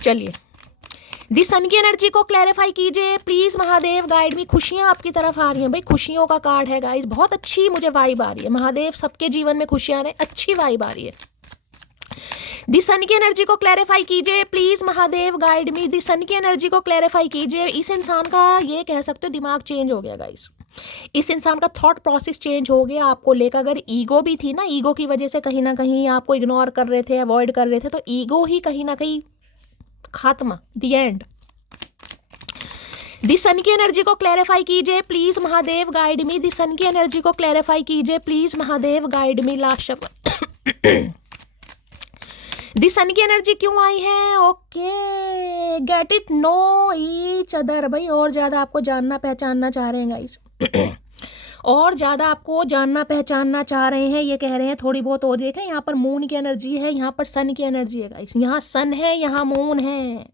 चलिए, दी सन की एनर्जी को क्लैरिफाई कीजिए प्लीज, महादेव गाइड मी। खुशियां आपकी तरफ आ रही हैं भाई, खुशियों का कार्ड है गाइस, बहुत अच्छी मुझे वाइब आ रही है। महादेव सबके जीवन में खुशियां रहे, अच्छी वाइब आ रही है। दी सन की एनर्जी को क्लैरिफाई कीजिए please, Mahadev guide me. The sun की एनर्जी को क्लैरिफाई कीजिए। इस इंसान का, ये कह सकते हो, दिमाग चेंज हो गया गाइस, इस इंसान का थॉट प्रोसेस चेंज हो गया आपको लेकर। अगर ईगो भी थी ना, ईगो की वजह से कहीं ना कहीं आपको इग्नोर कर रहे थे, अवॉइड कर रहे थे, तो ईगो ही कहीं ना कहीं खात्मा, द एंड। दी सन की एनर्जी को क्लैरिफाई कीजिए please, Mahadev guide me. The sun की एनर्जी को क्लैरिफाई कीजिए please, Mahadev guide me. Last the sun की एनर्जी क्यों आई है? Okay, get it, know each other. भाई और ज्यादा आपको जानना पहचानना चाह रहे हैं गाइस और ज़्यादा आपको जानना पहचानना चाह रहे हैं, ये कह रहे हैं थोड़ी बहुत। और देखें, यहाँ पर मून की एनर्जी है, यहाँ पर सन की एनर्जी है गाइस। यहाँ सन है, यहाँ मून है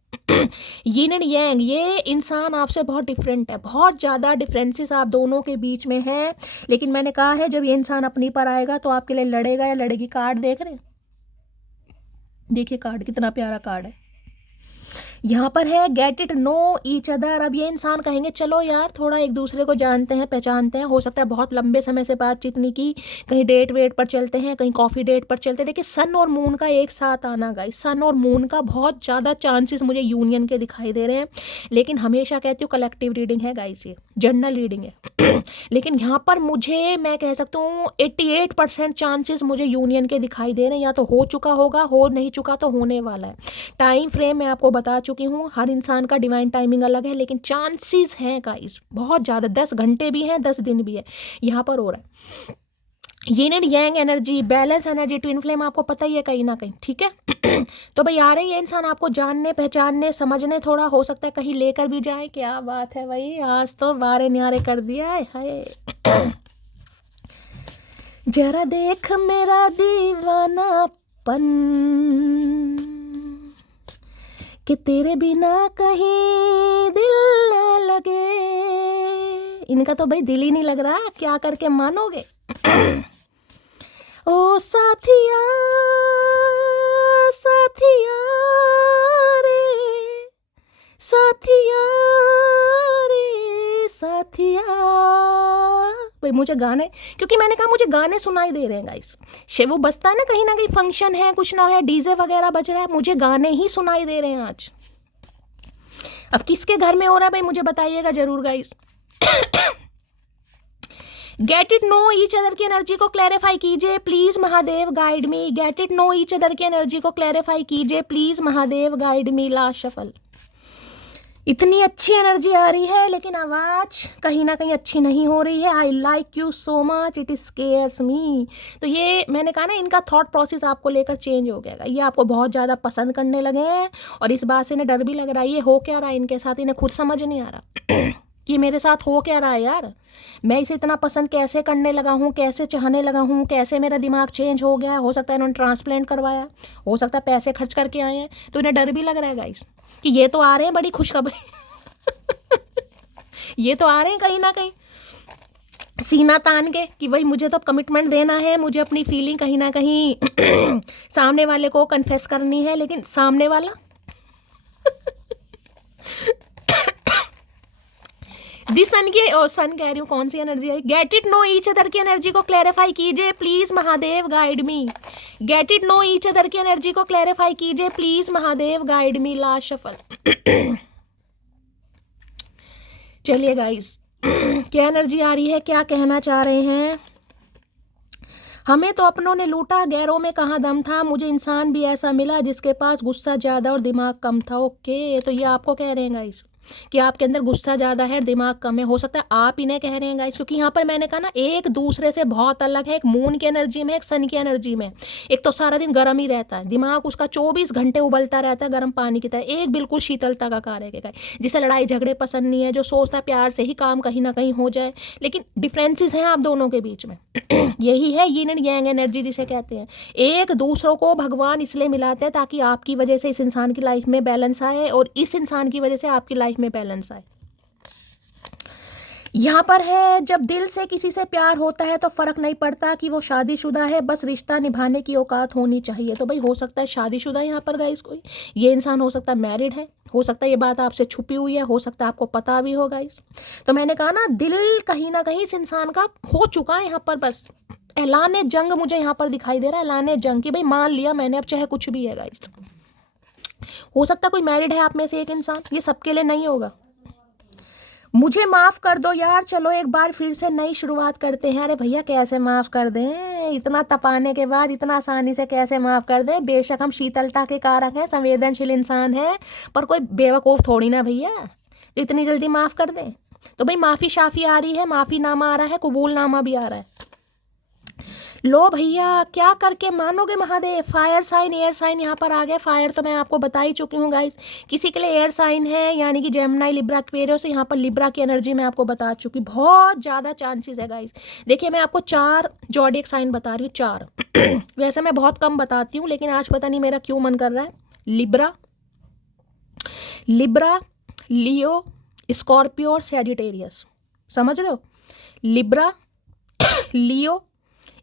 यिन एंड यांग। ये इंसान आपसे बहुत डिफरेंट है, बहुत ज़्यादा डिफरेंसेस आप दोनों के बीच में है। लेकिन मैंने कहा है, जब ये इंसान अपनी पर आएगा तो आपके लिए लड़ेगा या लड़ेगी। कार्ड देख रहे हैं, देखिए कार्ड कितना प्यारा कार्ड है। यहाँ पर है gate it, know each other. अब ये इंसान कहेंगे चलो यार थोड़ा एक दूसरे को जानते हैं, पहचानते हैं। हो सकता है बहुत लंबे समय से बातचीत नहीं की, कहीं डेट वेट पर चलते हैं, कहीं कॉफ़ी डेट पर चलते हैं। देखिए सन और मून का एक साथ आना गाइस, सन और मून का बहुत ज़्यादा चांसेस मुझे यूनियन के दिखाई दे रहे हैं। लेकिन हमेशा कहती हूँ कलेक्टिव रीडिंग है गाइस, ये जनरल रीडिंग है लेकिन यहाँ पर मुझे, मैं कह सकता हूँ 88% चांसेस मुझे यूनियन के दिखाई दे रहे हैं। या तो हो चुका होगा, हो नहीं चुका तो होने वाला है। टाइम फ्रेम मैं आपको बता चुकी हूँ, हर इंसान का डिवाइन टाइमिंग अलग है, लेकिन चांसेस हैं गाइस बहुत ज़्यादा। 10 घंटे भी हैं, 10 दिन भी है, यहाँ पर हो रहा है। Yin and yang energy, balance energy, twin flame, आपको पता ही है कहीं ना कहीं। ठीक है तो भाई आ रहे हैं ये इंसान आपको जानने, पहचानने, समझने। थोड़ा हो सकता है कहीं लेकर भी जाए। क्या बात है भाई, आज तो बारे न्यारे कर दिया है। जरा देख मेरा दीवानापन, कि तेरे बिना कहीं दिल ना लगे। इनका तो भाई दिल ही नहीं लग रहा, क्या करके मानोगे। ओ साथिया साथिया रे, साथिया रे, साथिया। भाई मुझे गाने, क्योंकि मैंने कहा मुझे गाने सुनाई दे रहे हैं गाइस। वो बजता है ना कहीं फंक्शन है, कुछ ना है, डीजे वगैरह बज रहा है, मुझे गाने ही सुनाई दे रहे हैं आज। अब किसके घर में हो रहा है भाई, मुझे बताइएगा जरूर guys. Gate it, know each other की एनर्जी को क्लैरिफाई कीजिए please, Mahadev guide me. Get it, know each other की एनर्जी को क्लैरिफाई कीजिए please, Mahadev guide me. Last shuffle. इतनी अच्छी एनर्जी आ रही है, लेकिन आवाज कहीं ना कहीं अच्छी नहीं हो रही है। I like you so much, it scares me. तो ये मैंने कहा ना, इनका थॉट प्रोसेस आपको लेकर चेंज हो गया। ये आपको बहुत ज़्यादा पसंद करने लगे हैं, और इस बात से इन्हें डर भी लग रहा है। ये हो क्या रहा है इनके साथ, इन्हें खुद समझ नहीं आ रहा कि मेरे साथ हो क्या रहा है यार। मैं इसे इतना पसंद कैसे करने लगा हूँ, कैसे चाहने लगा हूँ, कैसे मेरा दिमाग चेंज हो गया। हो सकता है इन्होंने ट्रांसप्लांट करवाया, हो सकता है पैसे खर्च करके आए हैं, तो इन्हें डर भी लग रहा है गाइस कि ये तो आ रहे हैं बड़ी खुशखबरी ये तो आ रहे हैं कहीं ना कहीं सीना तान के कि भाई मुझे तो कमिटमेंट देना है, मुझे अपनी फीलिंग कहीं ना कहीं सामने वाले को कन्फेस करनी है। लेकिन सामने वाला दिस सन की सन कह रही हूँ, कौन सी एनर्जी आई? Get it know each other की एनर्जी को क्लैरिफाई कीजिए please Mahadev, guide me. Get it know each other की एनर्जी को क्लैरिफाई कीजिए please Mahadev, guide me. Last shuffle. चलिए गाइस, क्या एनर्जी आ रही है, क्या कहना चाह रहे हैं? हमें तो अपनों ने लूटा, गैरों में कहाँ दम था, मुझे इंसान भी ऐसा मिला जिसके पास गुस्सा ज़्यादा और दिमाग कम था। ओके, तो ये आपको कह रहे हैं गाइस कि आपके अंदर गुस्सा ज़्यादा है, दिमाग कम है। हो सकता है आप इन्हें कह रहे हैं गाइस, क्योंकि यहाँ पर मैंने कहा ना एक दूसरे से बहुत अलग है। एक मून की एनर्जी में, एक सन की एनर्जी में। एक तो सारा दिन गर्म ही रहता है, दिमाग उसका 24 घंटे उबलता रहता है गर्म पानी की तरह। एक बिल्कुल शीतलता का कार्य है गाइस, जिसे लड़ाई झगड़े पसंद नहीं है, जो सोचता है प्यार से ही काम कहीं ना कहीं हो जाए। लेकिन डिफरेंसेस हैं आप दोनों के बीच में। यही है यिन एंड यांग एनर्जी जिसे कहते हैं। एक दूसरों को भगवान इसलिए मिलाते हैं ताकि आपकी वजह से इस इंसान की लाइफ में बैलेंस आए और इस इंसान की वजह से आपकी लाइफ में बैलेंस आए। यहाँ पर है, जब दिल से किसी से प्यार होता है तो फर्क नहीं पड़ता कि वो शादीशुदा है, बस रिश्ता निभाने की औकात होनी चाहिए। तो भाई हो सकता है शादीशुदा यहाँ पर गाइस कोई, ये इंसान हो सकता है मैरिड है, हो सकता है ये बात आपसे छुपी हुई है, हो सकता है आपको पता भी हो गाइस। तो मैंने कहा ना, दिल कहीं ना कहीं इस इंसान का हो चुका है यहाँ पर। बस ऐलान जंग मुझे यहाँ पर दिखाई दे रहा है, ऐलान जंग की भाई मान लिया मैंने, अब चाहे कुछ भी है गाइस। हो सकता है कोई मैरिड है आप में से एक इंसान, ये सबके लिए नहीं होगा। मुझे माफ़ कर दो यार, चलो एक बार फिर से नई शुरुआत करते हैं। अरे भैया कैसे माफ़ कर दें, इतना तपाने के बाद इतना आसानी से कैसे माफ़ कर दें? बेशक हम शीतलता के कारक हैं, संवेदनशील इंसान हैं, पर कोई बेवकूफ़ थोड़ी ना भैया इतनी जल्दी माफ़ कर दें। तो भाई माफ़ी शाफ़ी आ रही है, माफ़ीनामा आ रहा है, कबूलनामा भी आ रहा है। लो भैया, क्या करके मानोगे Mahadev? Fire sign, air sign यहाँ पर आ गए। फायर तो मैं आपको बता ही चुकी हूँ गाइस, किसी के लिए एयर साइन है यानी कि जेमिनी, लिब्रा, एक्वेरियस। यहाँ पर लिब्रा की एनर्जी मैं आपको बता चुकी, बहुत ज़्यादा चांसेस है गाइस। देखिए मैं आपको 4 जॉडियक साइन बता रही हूँ, 4। वैसे मैं बहुत कम बताती हूँ, लेकिन आज पता नहीं मेरा क्यों मन कर रहा है। लिब्रा, लियो, स्कॉर्पियो और सैजिटेरियस। समझ रहे हो? लिब्रा, लियो,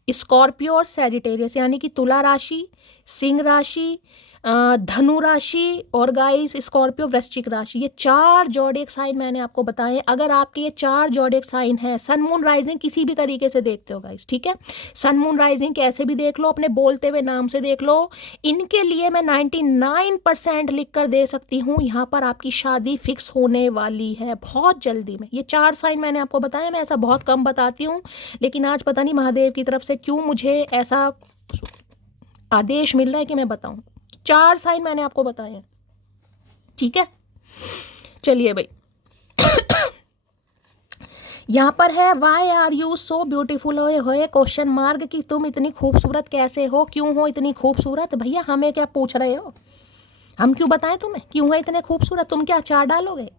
स्कॉर्पियो और सैजिटेरियस, यानी कि तुला राशि, सिंह राशि, धनु राशि और गाइस स्कॉर्पियो, वृश्चिक राशि। ये 4 जॉडियक साइन मैंने आपको बताए। अगर आपके ये 4 जॉडियक साइन है, सन मून राइजिंग किसी भी तरीके से देखते हो गाइस, ठीक है, सन मून राइजिंग कैसे भी देख लो, अपने बोलते हुए नाम से देख लो, इनके लिए मैं 99% लिख कर दे सकती हूँ, यहाँ पर आपकी शादी फिक्स होने वाली है बहुत जल्दी में। ये 4 साइन मैंने आपको बताया, मैं ऐसा बहुत कम बताती हूँ, लेकिन आज पता नहीं महादेव की तरफ से क्यों मुझे ऐसा आदेश मिल रहा है कि मैं बताऊं। 4 साइन मैंने आपको बताए हैं, ठीक है। चलिए भाई, यहाँ पर है why are you so beautiful होए क्वेश्चन मार्क, कि तुम इतनी खूबसूरत कैसे हो, क्यों हो इतनी खूबसूरत? भैया हमें क्या पूछ रहे हो, हम क्यों बताएं तुम्हें क्यों है इतने खूबसूरत? तुम क्या अचार डालोगे?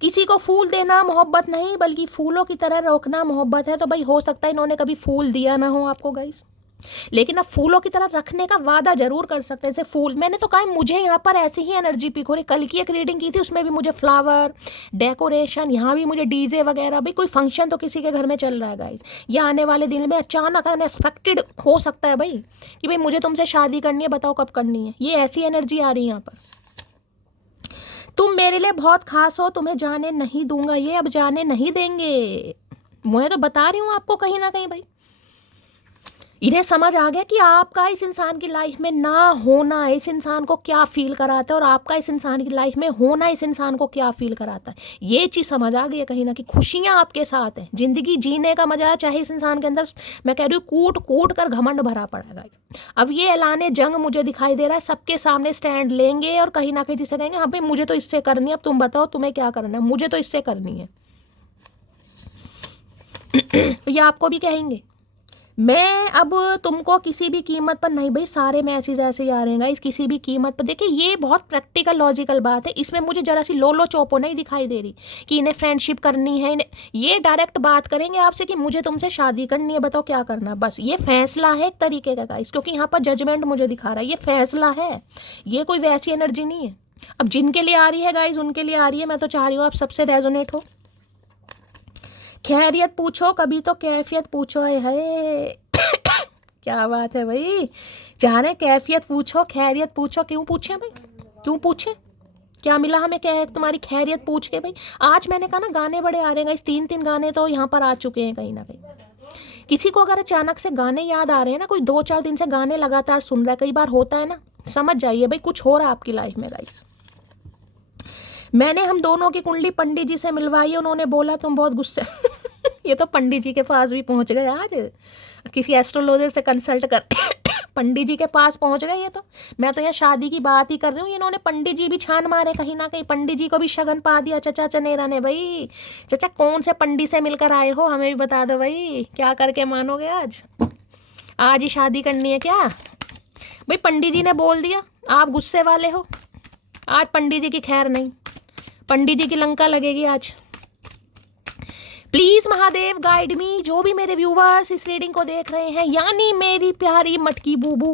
किसी को फूल देना मोहब्बत नहीं, बल्कि फूलों की तरह रोकना मोहब्बत है। तो भाई हो सकता है इन्होंने कभी फूल दिया ना हो आपको गाइस, लेकिन अब फूलों की तरह रखने का वादा जरूर कर सकते हैं। जैसे फूल, मैंने तो कहा मुझे यहाँ पर ऐसी ही एनर्जी पिक हो रही। कल की एक रीडिंग की थी, उसमें भी मुझे फ्लावर डेकोरेशन, यहाँ भी मुझे डीजे वगैरह, भाई कोई फंक्शन तो किसी के घर में चल रहा है गाइस, या आने वाले दिन में अचानक अनएक्सपेक्टेड हो सकता है भाई कि भाई मुझे तुमसे शादी करनी है, बताओ कब करनी है। ये ऐसी एनर्जी आ रही है यहाँ पर। तुम मेरे लिए बहुत खास हो, तुम्हें जाने नहीं दूंगा, ये अब जाने नहीं देंगे। मैं तो बता रही हूँ आपको कहीं ना कहीं भाई, इन्हें समझ आ गया कि आपका इस इंसान की लाइफ में ना होना इस इंसान को क्या फील कराता है, और आपका इस इंसान की लाइफ में होना इस इंसान को क्या फील कराता है। ये चीज़ समझ आ गई है कहीं ना कि खुशियाँ आपके साथ हैं, जिंदगी जीने का मजा है। चाहे इस इंसान के अंदर, मैं कह रही हूँ, कूट कूट कर घमंड भरा पड़ेगा। अब ये ऐलान जंग मुझे दिखाई दे रहा है, सबके सामने स्टैंड लेंगे और कहीं ना कहीं जिसे कहेंगे हाँ भाई मुझे तो इससे करनी है, अब तुम बताओ तुम्हें क्या करना है, मुझे तो इससे करनी है। ये आपको भी कहेंगे, मैं अब तुमको किसी भी कीमत पर नहीं। भाई सारे मैसेज ऐसे ही आ रहे हैं गाइस, किसी भी कीमत पर। देखिए ये बहुत प्रैक्टिकल लॉजिकल बात है, इसमें मुझे जरा सी लोलो चोपो नहीं दिखाई दे रही कि इन्हें फ्रेंडशिप करनी है, इन्हें ये डायरेक्ट बात करेंगे आपसे कि मुझे तुमसे शादी करनी है, बताओ क्या करना। बस ये फैसला है एक तरीके का गाइस, क्योंकि यहाँ पर जजमेंट मुझे दिखा रहा है, ये फैसला है, ये कोई वैसी एनर्जी नहीं है। अब जिनके लिए आ रही है गाइस उनके लिए आ रही है, मैं तो चाह रही हूँ आप सबसे रेजोनेट हो। खैरियत पूछो कभी तो कैफियत पूछो, है क्या बात है भाई, चाह रहे कैफियत पूछो खैरियत पूछो, क्यों पूछे भाई, क्यों पूछे? क्या मिला हमें, क्या है तुम्हारी खैरियत पूछ के भाई। आज मैंने कहा ना गाने बड़े आ रहे हैं, इस 3 गाने तो यहाँ पर आ चुके हैं कहीं ना कहीं। किसी को अगर अचानक से गाने याद आ रहे हैं ना, कोई 2-4 दिन से गाने लगातार सुन रहा है, कई बार होता है ना, समझ जाइए भाई कुछ हो रहा है आपकी लाइफ में गाइस। मैंने हम दोनों की कुंडली पंडित जी से मिलवाई, उन्होंने बोला तुम बहुत गुस्से ये तो पंडित जी के पास भी पहुंच गए आज, किसी एस्ट्रोलॉजर से कंसल्ट कर पंडित जी के पास पहुंच गए। ये तो मैं तो यहाँ शादी की बात ही कर रही हूँ, इन्होंने पंडित जी भी छान मारे कहीं ना कहीं, पंडित जी को भी शगन पा दिया चचा चनेरा ने। भाई चचा कौन से पंडित से मिलकर आए हो, हमें भी बता दो भाई, क्या करके मानोगे आज, आज ही शादी करनी है क्या भाई। पंडित जी ने बोल दिया, आप गुस्से वाले हो, आज पंडित जी की खैर नहीं, पंडित जी की लंका लगेगी आज। प्लीज महादेव गाइड मी, जो भी मेरे व्यूवर्स इस रीडिंग को देख रहे हैं, यानी मेरी प्यारी मटकी बूबू,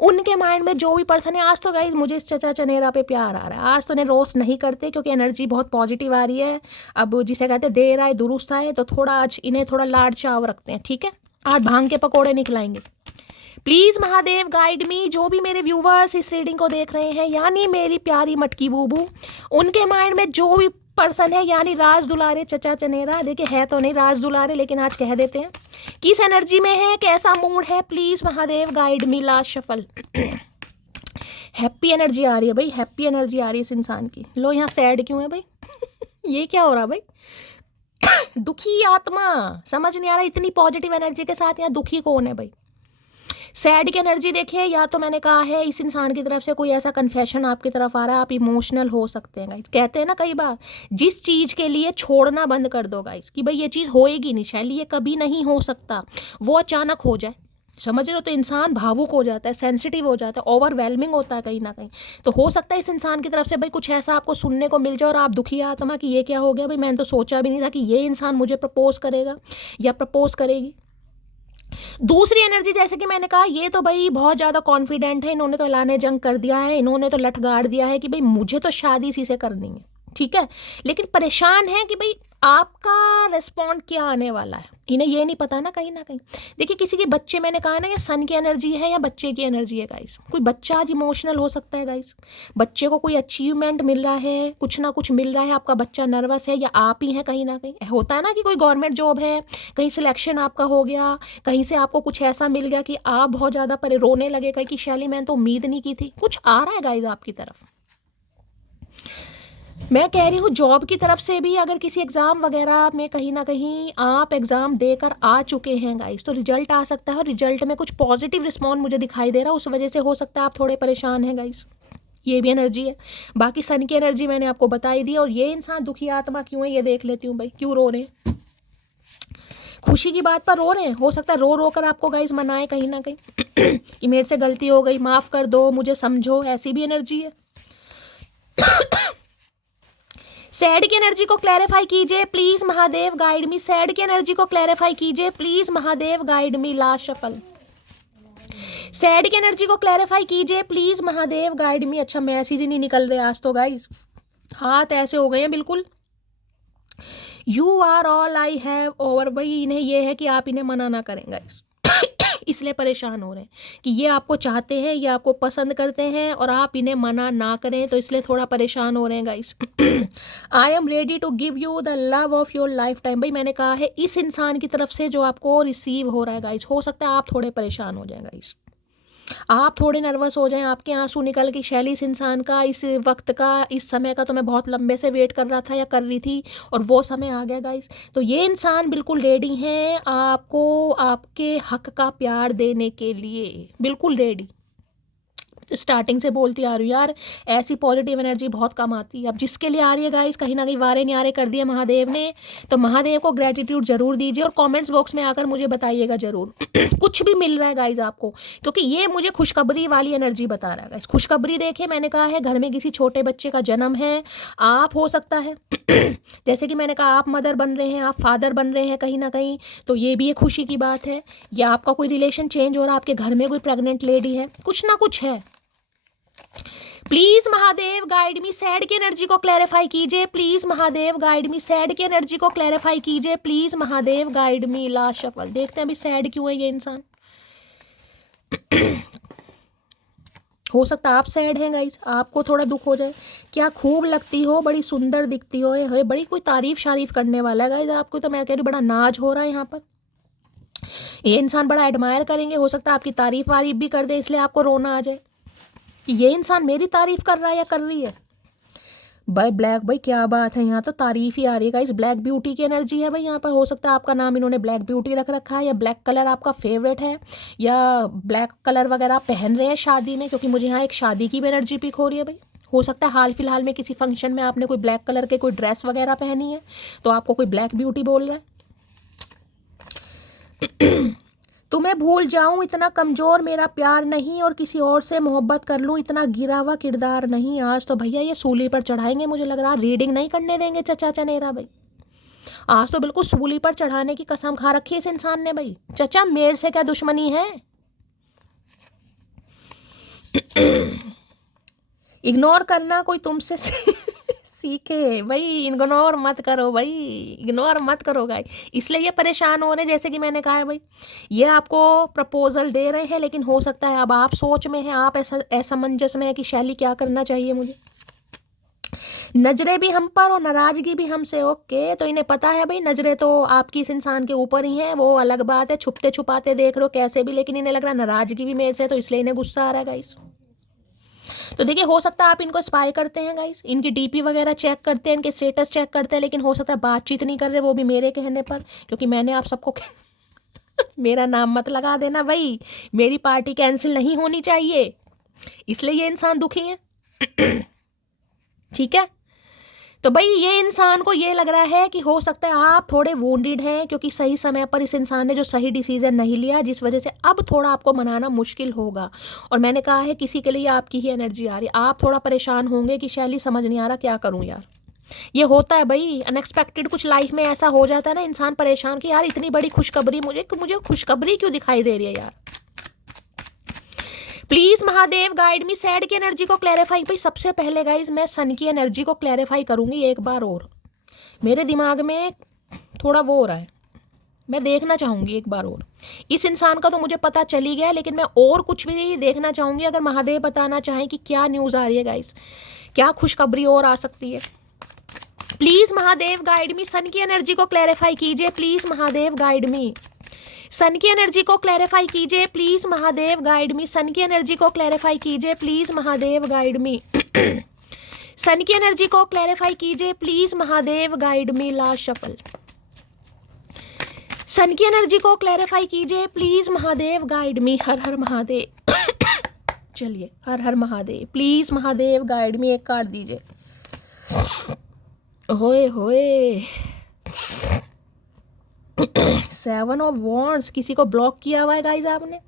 उनके माइंड में जो भी पर्सन है, आज तो गाइज मुझे इस चचा चनेरा पे प्यार आ रहा है, आज तो इन्हें रोस्ट नहीं करते क्योंकि एनर्जी बहुत पॉजिटिव आ रही है। अब जिसे कहते हैं देर आए दुरुस्त आए, तो थोड़ा आज इन्हें थोड़ा लाड चाव रखते हैं, ठीक है, आज भांग के पकौड़े नहीं खिलाएंगे। प्लीज महादेव गाइड मी, जो भी मेरे व्यूवर्स इस रीडिंग को देख रहे हैं, यानी मेरी प्यारी मटकी बूबू, उनके माइंड में जो भी पर्सन है, यानी राज दुलारे चचा चनेरा, देखिए है तो नहीं राज दुलारे लेकिन आज कह देते हैं, किस एनर्जी में है, कैसा मूड है, please Mahadev guide me. Last shuffle happy energy आ रही है भाई, हैप्पी एनर्जी आ रही है इस इंसान की। लो यहाँ सैड क्यों है भाई ये क्या हो रहा भाई दुखी आत्मा, समझ नहीं आ रहा, इतनी पॉजिटिव एनर्जी के साथ यहाँ दुखी कौन है भाई। सैड की एनर्जी देखिए, या तो मैंने कहा है इस इंसान की तरफ से कोई ऐसा कन्फेशन आपकी तरफ आ रहा है, आप इमोशनल हो सकते हैं गाइस। कहते हैं ना कई बार, जिस चीज़ के लिए छोड़ना बंद कर दो गाइस, कि भाई ये चीज़ होएगी नहीं, शायद ये कभी नहीं हो सकता, वो अचानक हो जाए, समझ रहे हो, तो इंसान भावुक हो जाता है, सेंसिटिव हो जाता है, ओवरवेलमिंग होता है कहीं ना कहीं। तो हो सकता है इस इंसान की तरफ से भाई कुछ ऐसा आपको सुनने को मिल जाए और आप दुखी आत्मा कि ये क्या हो गया भाई, मैंने तो सोचा भी नहीं था कि ये इंसान मुझे प्रपोज करेगा या प्रपोज करेगी। दूसरी एनर्जी जैसे कि मैंने कहा, ये तो भाई बहुत ज़्यादा कॉन्फिडेंट है, इन्होंने तो ऐलान जंग कर दिया है, इन्होंने तो लठ गाड़ दिया है कि भाई मुझे तो शादी इसी से करनी है, ठीक है, लेकिन परेशान है कि भाई आपका रिस्पॉन्ड क्या आने वाला है, इन्हें ये नहीं पता ना कहीं ना कहीं। देखिए किसी के बच्चे, मैंने कहा ना ये सन की एनर्जी है या बच्चे की एनर्जी है गाइस, कोई बच्चा आज इमोशनल हो सकता है गाइस, बच्चे को कोई अचीवमेंट मिल रहा है, कुछ ना कुछ मिल रहा है, आपका बच्चा नर्वस है, या आप ही हैं कहीं ना कहीं। होता है ना कि कोई गवर्नमेंट जॉब है, कहीं सिलेक्शन आपका हो गया, कहीं से आपको कुछ ऐसा मिल गया कि आप बहुत ज़्यादा रोने लगे कहीं कि शैली मैंने तो उम्मीद नहीं की थी, कुछ आ रहा है गाइस आपकी तरफ। मैं कह रही हूँ जॉब की तरफ से भी, अगर किसी एग्ज़ाम वगैरह में कहीं ना कहीं आप एग्ज़ाम देकर आ चुके हैं गाइस, तो रिजल्ट आ सकता है, और रिजल्ट में कुछ पॉजिटिव रिस्पॉन्स मुझे दिखाई दे रहा है, उस वजह से हो सकता है आप थोड़े परेशान हैं गाइस, ये भी एनर्जी है। बाकी सन की एनर्जी मैंने आपको बताई दी। और ये इंसान दुखी आत्मा क्यों है ये देख लेती हूँ भाई, क्यों रो रहे हैं, खुशी की बात पर रो रहे हैं, हो सकता है रो रो कर आपको गाइस मनाए कहीं ना कहीं कि मेरे से गलती हो गई, माफ़ कर दो, मुझे समझो, ऐसी भी एनर्जी है। सैड की एनर्जी को क्लैरिफाई कीजिए please Mahadev guide me, sad की एनर्जी को क्लैरिफाई कीजिए please Mahadev guide me. Last shuffle sad की एनर्जी को क्लैरिफाई कीजिए प्लीज महादेव गाइड मी। अच्छा मैसेज ही नहीं निकल रहे आज तो गाइस, हाथ ऐसे हो गए हैं बिल्कुल। You are all I have over, भाई इन्हें ये है कि आप इन्हें मना ना करें गाइस इसलिए परेशान हो रहे हैं कि ये आपको चाहते हैं, ये आपको पसंद करते हैं और आप इन्हें मना ना करें, तो इसलिए थोड़ा परेशान हो रहे हैं guys. I am ready to give you the love of your lifetime, भाई मैंने कहा है इस इंसान की तरफ से जो आपको रिसीव हो रहा है गाइस, हो सकता है आप थोड़े परेशान हो जाएं गाइस, आप थोड़े नर्वस हो जाएं, आपके आंसू निकल के शैली इस इंसान का, इस वक्त का, इस समय का तो मैं बहुत लंबे से वेट कर रहा था या कर रही थी और वो समय आ गया गाइस। तो ये इंसान बिल्कुल रेडी हैं आपको आपके हक का प्यार देने के लिए, बिल्कुल रेडी। स्टार्टिंग से बोलती आ रही हूँ यार, ऐसी पॉजिटिव एनर्जी बहुत कम आती है। अब जिसके लिए आ रही है गाइस, कहीं ना कहीं वारे न्यारे कर दिए महादेव ने, तो महादेव को ग्रेटिट्यूड जरूर दीजिए और कमेंट्स बॉक्स में आकर मुझे बताइएगा जरूर कुछ भी मिल रहा है गाइस आपको, क्योंकि ये मुझे खुशखबरी वाली एनर्जी बता रहा है गाइस। खुशखबरी देखिए, मैंने कहा है घर में किसी छोटे बच्चे का जन्म है, आप हो सकता है जैसे कि मैंने कहा आप मदर बन रहे हैं, आप फादर बन रहे हैं कहीं ना कहीं, तो ये भी एक खुशी की बात है। या आपका कोई रिलेशन चेंज हो रहा है, आपके घर में कोई प्रेग्नेंट लेडी है, कुछ ना कुछ है। Please Mahadev guide me, sad की एनर्जी को क्लैरिफाई कीजिए please Mahadev guide me, sad की एनर्जी को क्लैरिफाई कीजिए please Mahadev guide me. Last shuffle देखते हैं अभी सैड क्यों है ये इंसान। हो सकता है आप सैड हैं गाइस, आपको थोड़ा दुख हो जाए। क्या खूब लगती हो, बड़ी सुंदर दिखती हो, ये बड़ी कोई तारीफ शारीफ करने वाला है गाइस आपको, तो मैं कह रही हूँ बड़ा नाज हो रहा है यहाँ पर। ये इंसान बड़ा एडमायर करेंगे, हो सकता है आपकी तारीफ वारीफ भी कर दे, इसलिए आपको रोना आ जाए कि ये इंसान मेरी तारीफ कर रहा है या कर रही है। भाई ब्लैक, भाई क्या बात है, यहाँ तो तारीफ ही आ रही है गाइस। ब्लैक ब्यूटी की एनर्जी है भाई यहाँ पर। हो सकता है आपका नाम इन्होंने ब्लैक ब्यूटी रख रखा है, या ब्लैक कलर आपका फेवरेट है, या ब्लैक कलर वगैरह आप पहन रहे हैं शादी में, क्योंकि मुझे यहाँ एक शादी की भी एनर्जी पिक हो रही है भाई। हो सकता है हाल फिलहाल में किसी फंक्शन में आपने कोई ब्लैक कलर के कोई ड्रेस वगैरह पहनी है, तो आपको कोई ब्लैक ब्यूटी बोल रहा है। तुम्हें भूल जाऊं इतना कमज़ोर मेरा प्यार नहीं, और किसी और से मोहब्बत कर लूं इतना गिरा हुआ किरदार नहीं। आज तो भैया ये सूली पर चढ़ाएंगे, मुझे लग रहा है रीडिंग नहीं करने देंगे चचा चनेरा भाई। आज तो बिल्कुल सूली पर चढ़ाने की कसम खा रखी है इस इंसान ने भाई। चचा मेरे से क्या दुश्मनी है। इग्नोर करना कोई तुमसे सीखे भाई, इग्नोर मत करो भाई, इग्नोर मत करो गाइस। इसलिए ये परेशान हो रहे हैं, जैसे कि मैंने कहा है भाई, ये आपको प्रपोजल दे रहे हैं, लेकिन हो सकता है अब आप सोच में हैं, आप ऐसा असमंजस में है कि शैली क्या करना चाहिए मुझे। नजरें भी हम पर और नाराजगी भी हमसे, ओके। तो इन्हें पता है भाई नजरें तो आपकी इस इंसान के ऊपर ही हैं, वो अलग बात है, छुपते छुपाते देख रहे हो कैसे भी, लेकिन इन्हें लग रहा है नाराजगी भी मेरे से, तो इसलिए इन्हें गुस्सा आ रहा है गाइस। तो देखिए हो सकता है आप इनको स्पाई करते हैं गाइस, इनकी डीपी वगैरह चेक करते हैं, इनके स्टेटस चेक करते हैं, लेकिन हो सकता है बातचीत नहीं कर रहे, वो भी मेरे कहने पर, क्योंकि मैंने आप सबको मेरा नाम मत लगा देना भाई, मेरी पार्टी कैंसिल नहीं होनी चाहिए, इसलिए ये इंसान दुखी है। ठीक है, तो भाई ये इंसान को ये लग रहा है कि हो सकता है आप थोड़े वुंडेड हैं, क्योंकि सही समय पर इस इंसान ने जो सही डिसीजन नहीं लिया, जिस वजह से अब थोड़ा आपको मनाना मुश्किल होगा। और मैंने कहा है किसी के लिए आपकी ही एनर्जी आ रही है, आप थोड़ा परेशान होंगे कि शैली समझ नहीं आ रहा क्या करूं यार। ये होता है भाई, अनएक्सपेक्टेड कुछ लाइफ में ऐसा हो जाता है ना, इंसान परेशान कि यार इतनी बड़ी खुशखबरी मुझे खुशखबरी क्यों दिखाई दे रही है यार। Please Mahadev guide me, sad की एनर्जी को क्लैरिफाई। भाई सबसे पहले गाइज मैं सन की एनर्जी को क्लैरिफाई करूंगी एक बार और, मेरे दिमाग में थोड़ा वो हो रहा है, मैं देखना चाहूंगी एक बार और। इस इंसान का तो मुझे पता चल ही गया, लेकिन मैं और कुछ भी देखना चाहूंगी, अगर महादेव बताना चाहें कि क्या न्यूज़ आ रही है गाइज, क्या खुशखबरी और आ सकती है। Please Mahadev guide me, sun की एनर्जी को क्लैरिफाई कीजिए please Mahadev guide me, sun की एनर्जी को क्लैरिफाई कीजिए please Mahadev guide me, sun की एनर्जी को क्लैरिफाई कीजिए please Mahadev guide me, sun की एनर्जी को क्लैरिफाई कीजिए please Mahadev guide me. Last shuffle, sun की एनर्जी को क्लैरिफाई कीजिए please Mahadev guide me. Har Har Mahadev चलिए हर हर महादेव, प्लीज महादेव गाइड मी, एक कार्ड दीजिए। होए होए 7 ऑफ वॉन्ड्स, किसी को ब्लॉक किया हुआ है गाइज आपने,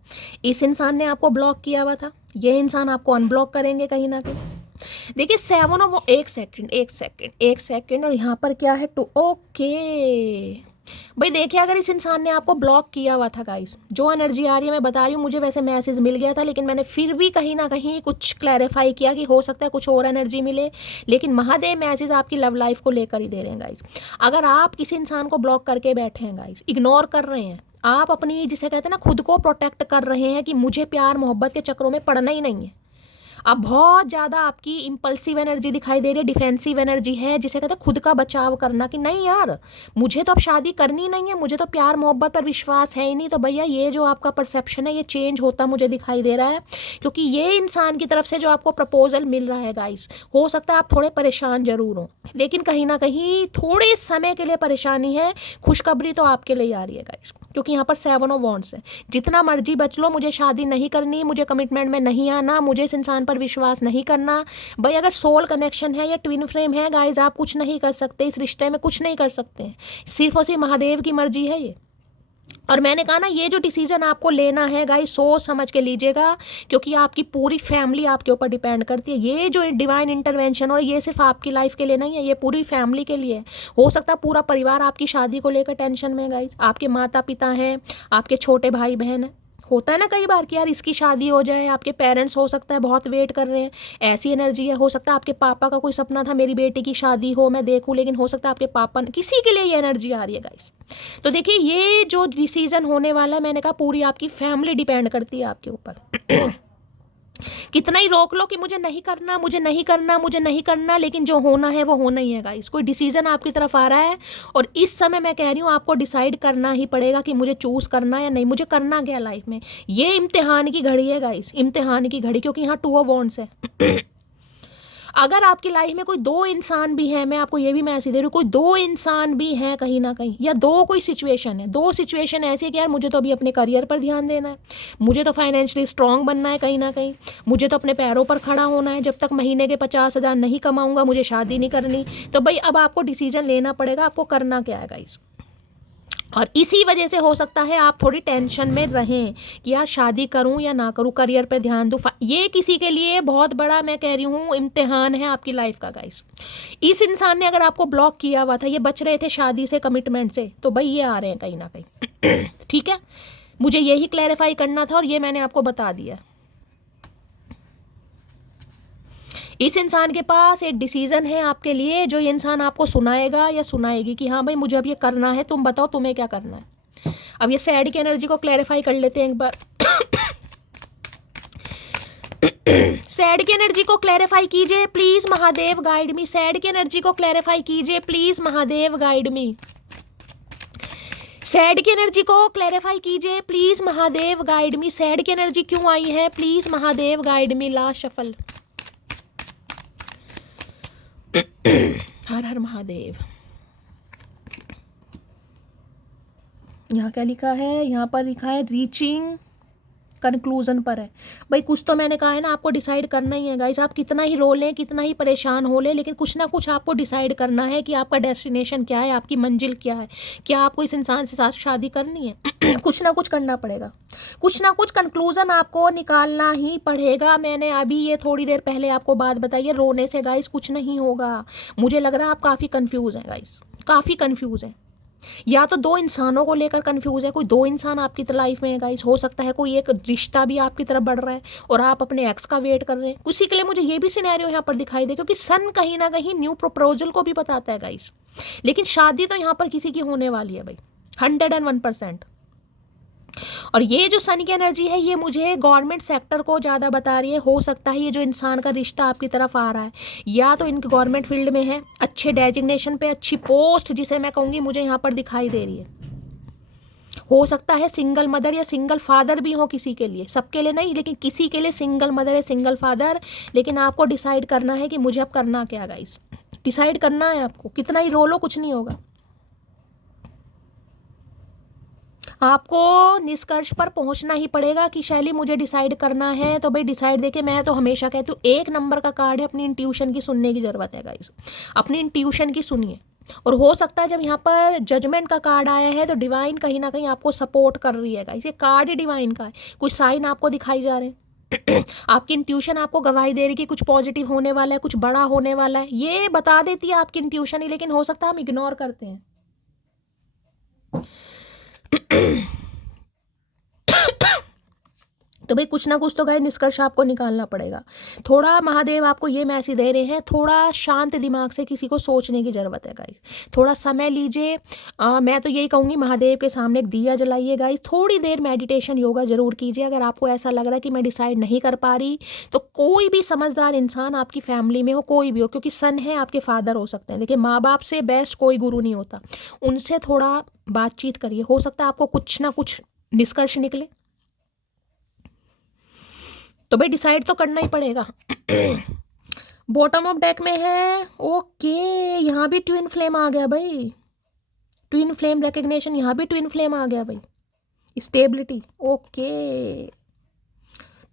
इस इंसान ने आपको ब्लॉक किया हुआ था, ये इंसान आपको अनब्लॉक करेंगे कहीं ना कहीं। देखिए 7 ऑफ, एक सेकंड, और यहाँ पर क्या है 2, ओके भाई। देखिए अगर इस इंसान ने आपको ब्लॉक किया हुआ था गाइस, जो एनर्जी आ रही है मैं बता रही हूँ, मुझे वैसे मैसेज मिल गया था, लेकिन मैंने फिर भी कहीं ना कहीं कुछ क्लैरिफाई किया कि हो सकता है कुछ और एनर्जी मिले, लेकिन महादेव मैसेज आपकी लव लाइफ को लेकर ही दे रहे हैं गाइस। अगर आप किसी इंसान को ब्लॉक करके बैठे हैं गाइस, इग्नोर कर रहे हैं, आप अपनी जिसे कहते हैं ना खुद को प्रोटेक्ट कर रहे हैं कि मुझे प्यार मोहब्बत के चक्रों में पड़ना ही नहीं है, अब बहुत ज़्यादा आपकी इम्पल्सिव एनर्जी दिखाई दे रही है, डिफेंसिव एनर्जी है, जिसे कहते हैं खुद का बचाव करना, कि नहीं यार मुझे तो अब शादी करनी नहीं है, मुझे तो प्यार मोहब्बत पर विश्वास है ही नहीं। तो भैया ये जो आपका परसेप्शन है ये चेंज होता मुझे दिखाई दे रहा है, क्योंकि ये इंसान की तरफ से जो आपको प्रपोजल मिल रहा है गाइस, हो सकता है आप थोड़े परेशान जरूर हो, लेकिन कहीं ना कहीं थोड़े समय के लिए परेशानी है, खुशखबरी तो आपके लिए आ रही है गाइस, क्योंकि यहाँ पर 7 ऑफ वॉन्ड्स है। जितना मर्जी बच लो, मुझे शादी नहीं करनी, मुझे कमिटमेंट में नहीं आना, मुझे इस इंसान पर विश्वास नहीं करना। भाई अगर सोल कनेक्शन है या ट्विन फ्लेम है गाइज, आप कुछ नहीं कर सकते इस रिश्ते में, कुछ नहीं कर सकते हैं, सिर्फ और सिर्फ महादेव की मर्जी है ये। और मैंने कहा ना, ये जो डिसीजन आपको लेना है गाइस सोच समझ के लीजिएगा, क्योंकि आपकी पूरी फैमिली आपके ऊपर डिपेंड करती है। ये जो डिवाइन इंटरवेंशन, और ये सिर्फ आपकी लाइफ के लिए नहीं है, ये पूरी फैमिली के लिए है। हो सकता है पूरा परिवार आपकी शादी को लेकर टेंशन में है गाइस, आपके माता पिता हैं, आपके छोटे भाई बहन हैं, होता है ना कई बार कि यार इसकी शादी हो जाए, आपके पेरेंट्स हो सकता है बहुत वेट कर रहे हैं, ऐसी एनर्जी है। हो सकता है आपके पापा का कोई सपना था मेरी बेटी की शादी हो, मैं देखूं, लेकिन हो सकता है आपके पापा ने, किसी के लिए ये एनर्जी आ रही है गाइस। तो देखिए ये जो डिसीजन होने वाला है, मैंने कहा पूरी आपकी फैमिली डिपेंड करती है आपके ऊपर। कितना ही रोक लो कि मुझे नहीं करना, मुझे नहीं करना, मुझे नहीं करना, लेकिन जो होना है वो होना ही है गाइस। कोई डिसीजन आपकी तरफ आ रहा है और इस समय मैं कह रही हूँ आपको डिसाइड करना ही पड़ेगा कि मुझे चूज करना है या नहीं, मुझे करना क्या लाइफ में। ये इम्तिहान की घड़ी है गाइस, इम्तिहान की घड़ी, क्योंकि यहाँ 2 ऑफ वॉन्ड्स है। अगर आपकी लाइफ में कोई 2 इंसान भी है, मैं आपको ये भी मैसेज दे रही हूँ, कोई 2 इंसान भी हैं कहीं ना कहीं, या 2 कोई सिचुएशन है, 2 सिचुएशन ऐसी है कि यार मुझे तो अभी अपने करियर पर ध्यान देना है, मुझे तो फाइनेंशियली स्ट्रांग बनना है कहीं ना कहीं, मुझे तो अपने पैरों पर खड़ा होना है, जब तक महीने के 50,000 नहीं कमाऊंगा मुझे शादी नहीं करनी। तो भाई अब आपको डिसीजन लेना पड़ेगा, आपको करना क्या है गाइस। और इसी वजह से हो सकता है आप थोड़ी टेंशन में रहें कि यार शादी करूं या ना करूं, करियर पे ध्यान दूं। ये किसी के लिए बहुत बड़ा, मैं कह रही हूँ, इम्तिहान है आपकी लाइफ का गाइस। इस इंसान ने अगर आपको ब्लॉक किया हुआ था, ये बच रहे थे शादी से, कमिटमेंट से, तो भाई ये आ रहे हैं कहीं ना कहीं। ठीक है, मुझे यही क्लैरिफाई करना था और ये मैंने आपको बता दिया। इस इंसान के पास एक डिसीजन है आपके लिए, जो ये इंसान आपको सुनाएगा या सुनाएगी कि हाँ भाई मुझे अब ये करना है, तुम बताओ तुम्हें क्या करना है। अब ये सैड की एनर्जी को क्लैरिफाई कर लेते हैं एक बार। सैड की एनर्जी को क्लैरिफाई कीजिए please, Mahadev guide me. Sad की एनर्जी को क्लैरिफाई कीजिए please, Mahadev guide me. Sad की एनर्जी को क्लैरिफाई कीजिए please, Mahadev guide me. Sad की एनर्जी क्यों आई है, please Mahadev guide me. Last shuffle. Har Har Mahadev. यहाँ क्या लिखा है, यहाँ पर लिखा है रीचिंग कंक्लूजन पर है। भाई कुछ तो मैंने कहा है ना, आपको डिसाइड करना ही है गाइस। आप कितना ही रो लें, कितना ही परेशान हो लें, लेकिन कुछ ना कुछ आपको डिसाइड करना है कि आपका डेस्टिनेशन क्या है, आपकी मंजिल क्या है। क्या आपको इस इंसान से साथ शादी करनी है? कुछ ना कुछ करना पड़ेगा, कुछ ना कुछ कंक्लूजन आपको निकालना ही पड़ेगा। मैंने अभी ये थोड़ी देर पहले आपको बात बताई है, रोने से गाइस कुछ नहीं होगा। मुझे लग रहा है आप काफ़ी कन्फ्यूज़ हैं गाइस, काफ़ी कन्फ्यूज़ हैं। या तो 2 इंसानों को लेकर कंफ्यूज है, कोई 2 इंसान आपकी लाइफ में है गाइस। हो सकता है कोई एक रिश्ता भी आपकी तरफ बढ़ रहा है और आप अपने एक्स का वेट कर रहे हैं। उसी के लिए मुझे ये भी सिनेरियो यहाँ पर दिखाई दे, क्योंकि सन कहीं ना कहीं न्यू प्रपोजल को भी बताता है गाइस। लेकिन शादी तो यहाँ पर किसी की होने वाली है भाई, 101%। और ये जो सन की एनर्जी है, ये मुझे गवर्नमेंट सेक्टर को ज़्यादा बता रही है। हो सकता है ये जो इंसान का रिश्ता आपकी तरफ आ रहा है, या तो इनके गवर्नमेंट फील्ड में है, अच्छे डेजिग्नेशन पे, अच्छी पोस्ट जिसे मैं कहूँगी, मुझे यहाँ पर दिखाई दे रही है। हो सकता है सिंगल मदर या सिंगल फादर भी हो किसी के लिए, सबके लिए नहीं, लेकिन किसी के लिए सिंगल मदर या सिंगल फादर। लेकिन आपको डिसाइड करना है कि मुझे अब करना क्या गाइस। डिसाइड करना है आपको, कितना ही रो लो कुछ नहीं होगा। आपको निष्कर्ष पर पहुंचना ही पड़ेगा कि शैली मुझे डिसाइड करना है। तो भाई डिसाइड देखिए, मैं तो हमेशा कहती हूँ 1 नंबर का कार्ड है, अपनी इंट्यूशन की सुनने की ज़रूरत है गाइस। अपनी इंट्यूशन की सुनिए। और हो सकता है जब यहाँ पर जजमेंट का कार्ड आया है तो डिवाइन कहीं ना कहीं आपको सपोर्ट कर रही है गाइस। ये कार्ड ही डिवाइन का है, कुछ साइन आपको दिखाई जा रहे हैं। आपकी इंट्यूशन आपको गवाही दे रही है कि कुछ पॉजिटिव होने वाला है, कुछ बड़ा होने वाला है, ये बता देती है आपकी इंट्यूशन ही। लेकिन हो सकता है हम इग्नोर करते हैं। तो भाई कुछ ना कुछ तो गाइस निष्कर्ष आपको निकालना पड़ेगा। थोड़ा महादेव आपको ये मैसेज दे रहे हैं, थोड़ा शांत दिमाग से किसी को सोचने की ज़रूरत है गाइस। थोड़ा समय लीजिए। मैं तो यही कहूँगी, महादेव के सामने एक दिया जलाइए गाइस। थोड़ी देर मेडिटेशन योगा ज़रूर कीजिए। अगर आपको ऐसा लग रहा है कि मैं डिसाइड नहीं कर पा रही, तो कोई भी समझदार इंसान आपकी फैमिली में हो, कोई भी हो, क्योंकि सन है आपके फादर हो सकते हैं। देखिए माँ बाप से बेस्ट कोई गुरु नहीं होता, उनसे थोड़ा बातचीत करिए। हो सकता है आपको कुछ ना कुछ निष्कर्ष निकले। तो भाई डिसाइड तो करना ही पड़ेगा। बॉटम ऑफ डेक में है, ओके, यहाँ भी ट्विन फ्लेम आ गया भाई। ट्विन फ्लेम रिकग्निशन, यहाँ भी ट्विन फ्लेम आ गया भाई। Stability, okay.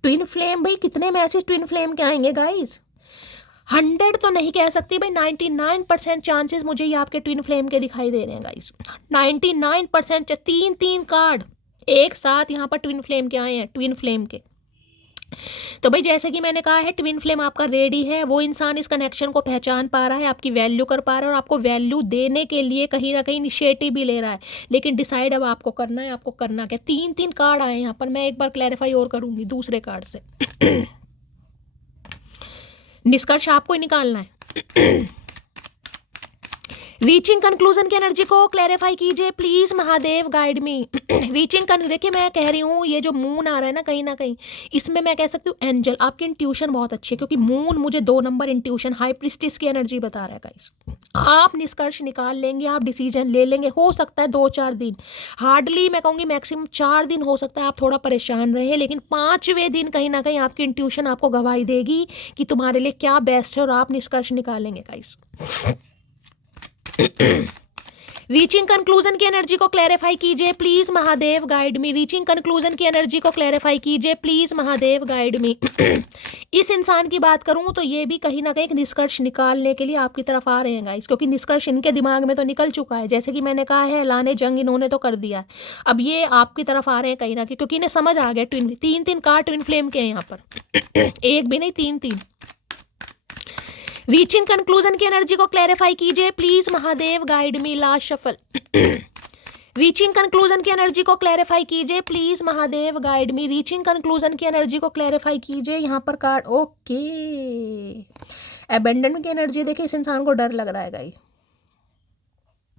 ट्विन फ्लेम, भाई कितने मैसेज ट्विन फ्लेम के आएंगे गाइस। 100 तो नहीं कह सकती भाई, 99% चांसेस मुझे ये आपके ट्विन फ्लेम के दिखाई दे रहे हैं गाइस। 99%। 3 कार्ड एक साथ यहाँ पर ट्विन फ्लेम के आए हैं, ट्विन फ्लेम के। तो भाई जैसे कि मैंने कहा है, ट्विन फ्लेम आपका रेडी है। वो इंसान इस कनेक्शन को पहचान पा रहा है, आपकी वैल्यू कर पा रहा है, और आपको वैल्यू देने के लिए कहीं ना कहीं इनिशिएटिव भी ले रहा है। लेकिन डिसाइड अब आपको करना है, आपको करना क्या। 3 कार्ड आए यहाँ पर, मैं एक बार क्लैरिफाई और करूंगी दूसरे कार्ड से। निष्कर्ष आपको ही निकालना है। रीचिंग कंक्लूजन की एनर्जी को क्लैरिफाई कीजिए please Mahadev guide me. Reaching देखिए मैं कह रही हूँ ये जो मून आ रहा है ना कहीं इसमें मैं कह सकती हूँ एंजल आपकी इंट्यूशन बहुत अच्छी है, क्योंकि मून मुझे 2 नंबर इंट्यूशन हाई प्रिस्टिस की एनर्जी बता रहा है गाइस। आप निष्कर्ष निकाल लेंगे, आप डिसीजन ले लेंगे। हो सकता है 2-4 दिन, हार्डली मैं कहूँगी मैक्सिमम 4 दिन हो सकता है आप थोड़ा परेशान रहे, लेकिन 5वें दिन कहीं ना कहीं आपकी इंट्यूशन आपको गवाही देगी कि तुम्हारे लिए क्या बेस्ट है और आप निष्कर्ष निकालेंगे गाइस। रीचिंग कंक्लूजन की एनर्जी को क्लैरिफाई कीजिए please Mahadev guide me. Reaching conclusion की एनर्जी को क्लैरिफाई कीजिए प्लीज महादेव गाइड मी। इस इंसान की बात करूं तो ये भी कहीं ना कहीं एक निष्कर्ष निकालने के लिए आपकी तरफ आ रहे हैं गाइस, क्योंकि निष्कर्ष इनके दिमाग में तो निकल चुका है। जैसे कि मैंने कहा है लाने जंग इन्होंने तो कर दिया है, अब ये आपकी तरफ आ रहे हैं कहीं ना कहीं, क्योंकि इन्हें समझ आ गया। 3 कार्ड ट्विन फ्लेम के हैं यहाँ पर, एक भी नहीं 3। रीचिंग कंक्लूजन की एनर्जी को क्लैरिफाई कीजिए please Mahadev guide me. Last shuffle. Reaching conclusion की एनर्जी को क्लैरिफाई कीजिए please Mahadev guide me. Reaching conclusion की एनर्जी को क्लैरिफाई कीजिए। यहाँ पर कार्ड ओके अबेंडनमेंट की एनर्जी। देखिए इस इंसान को डर लग रहा है गाइस,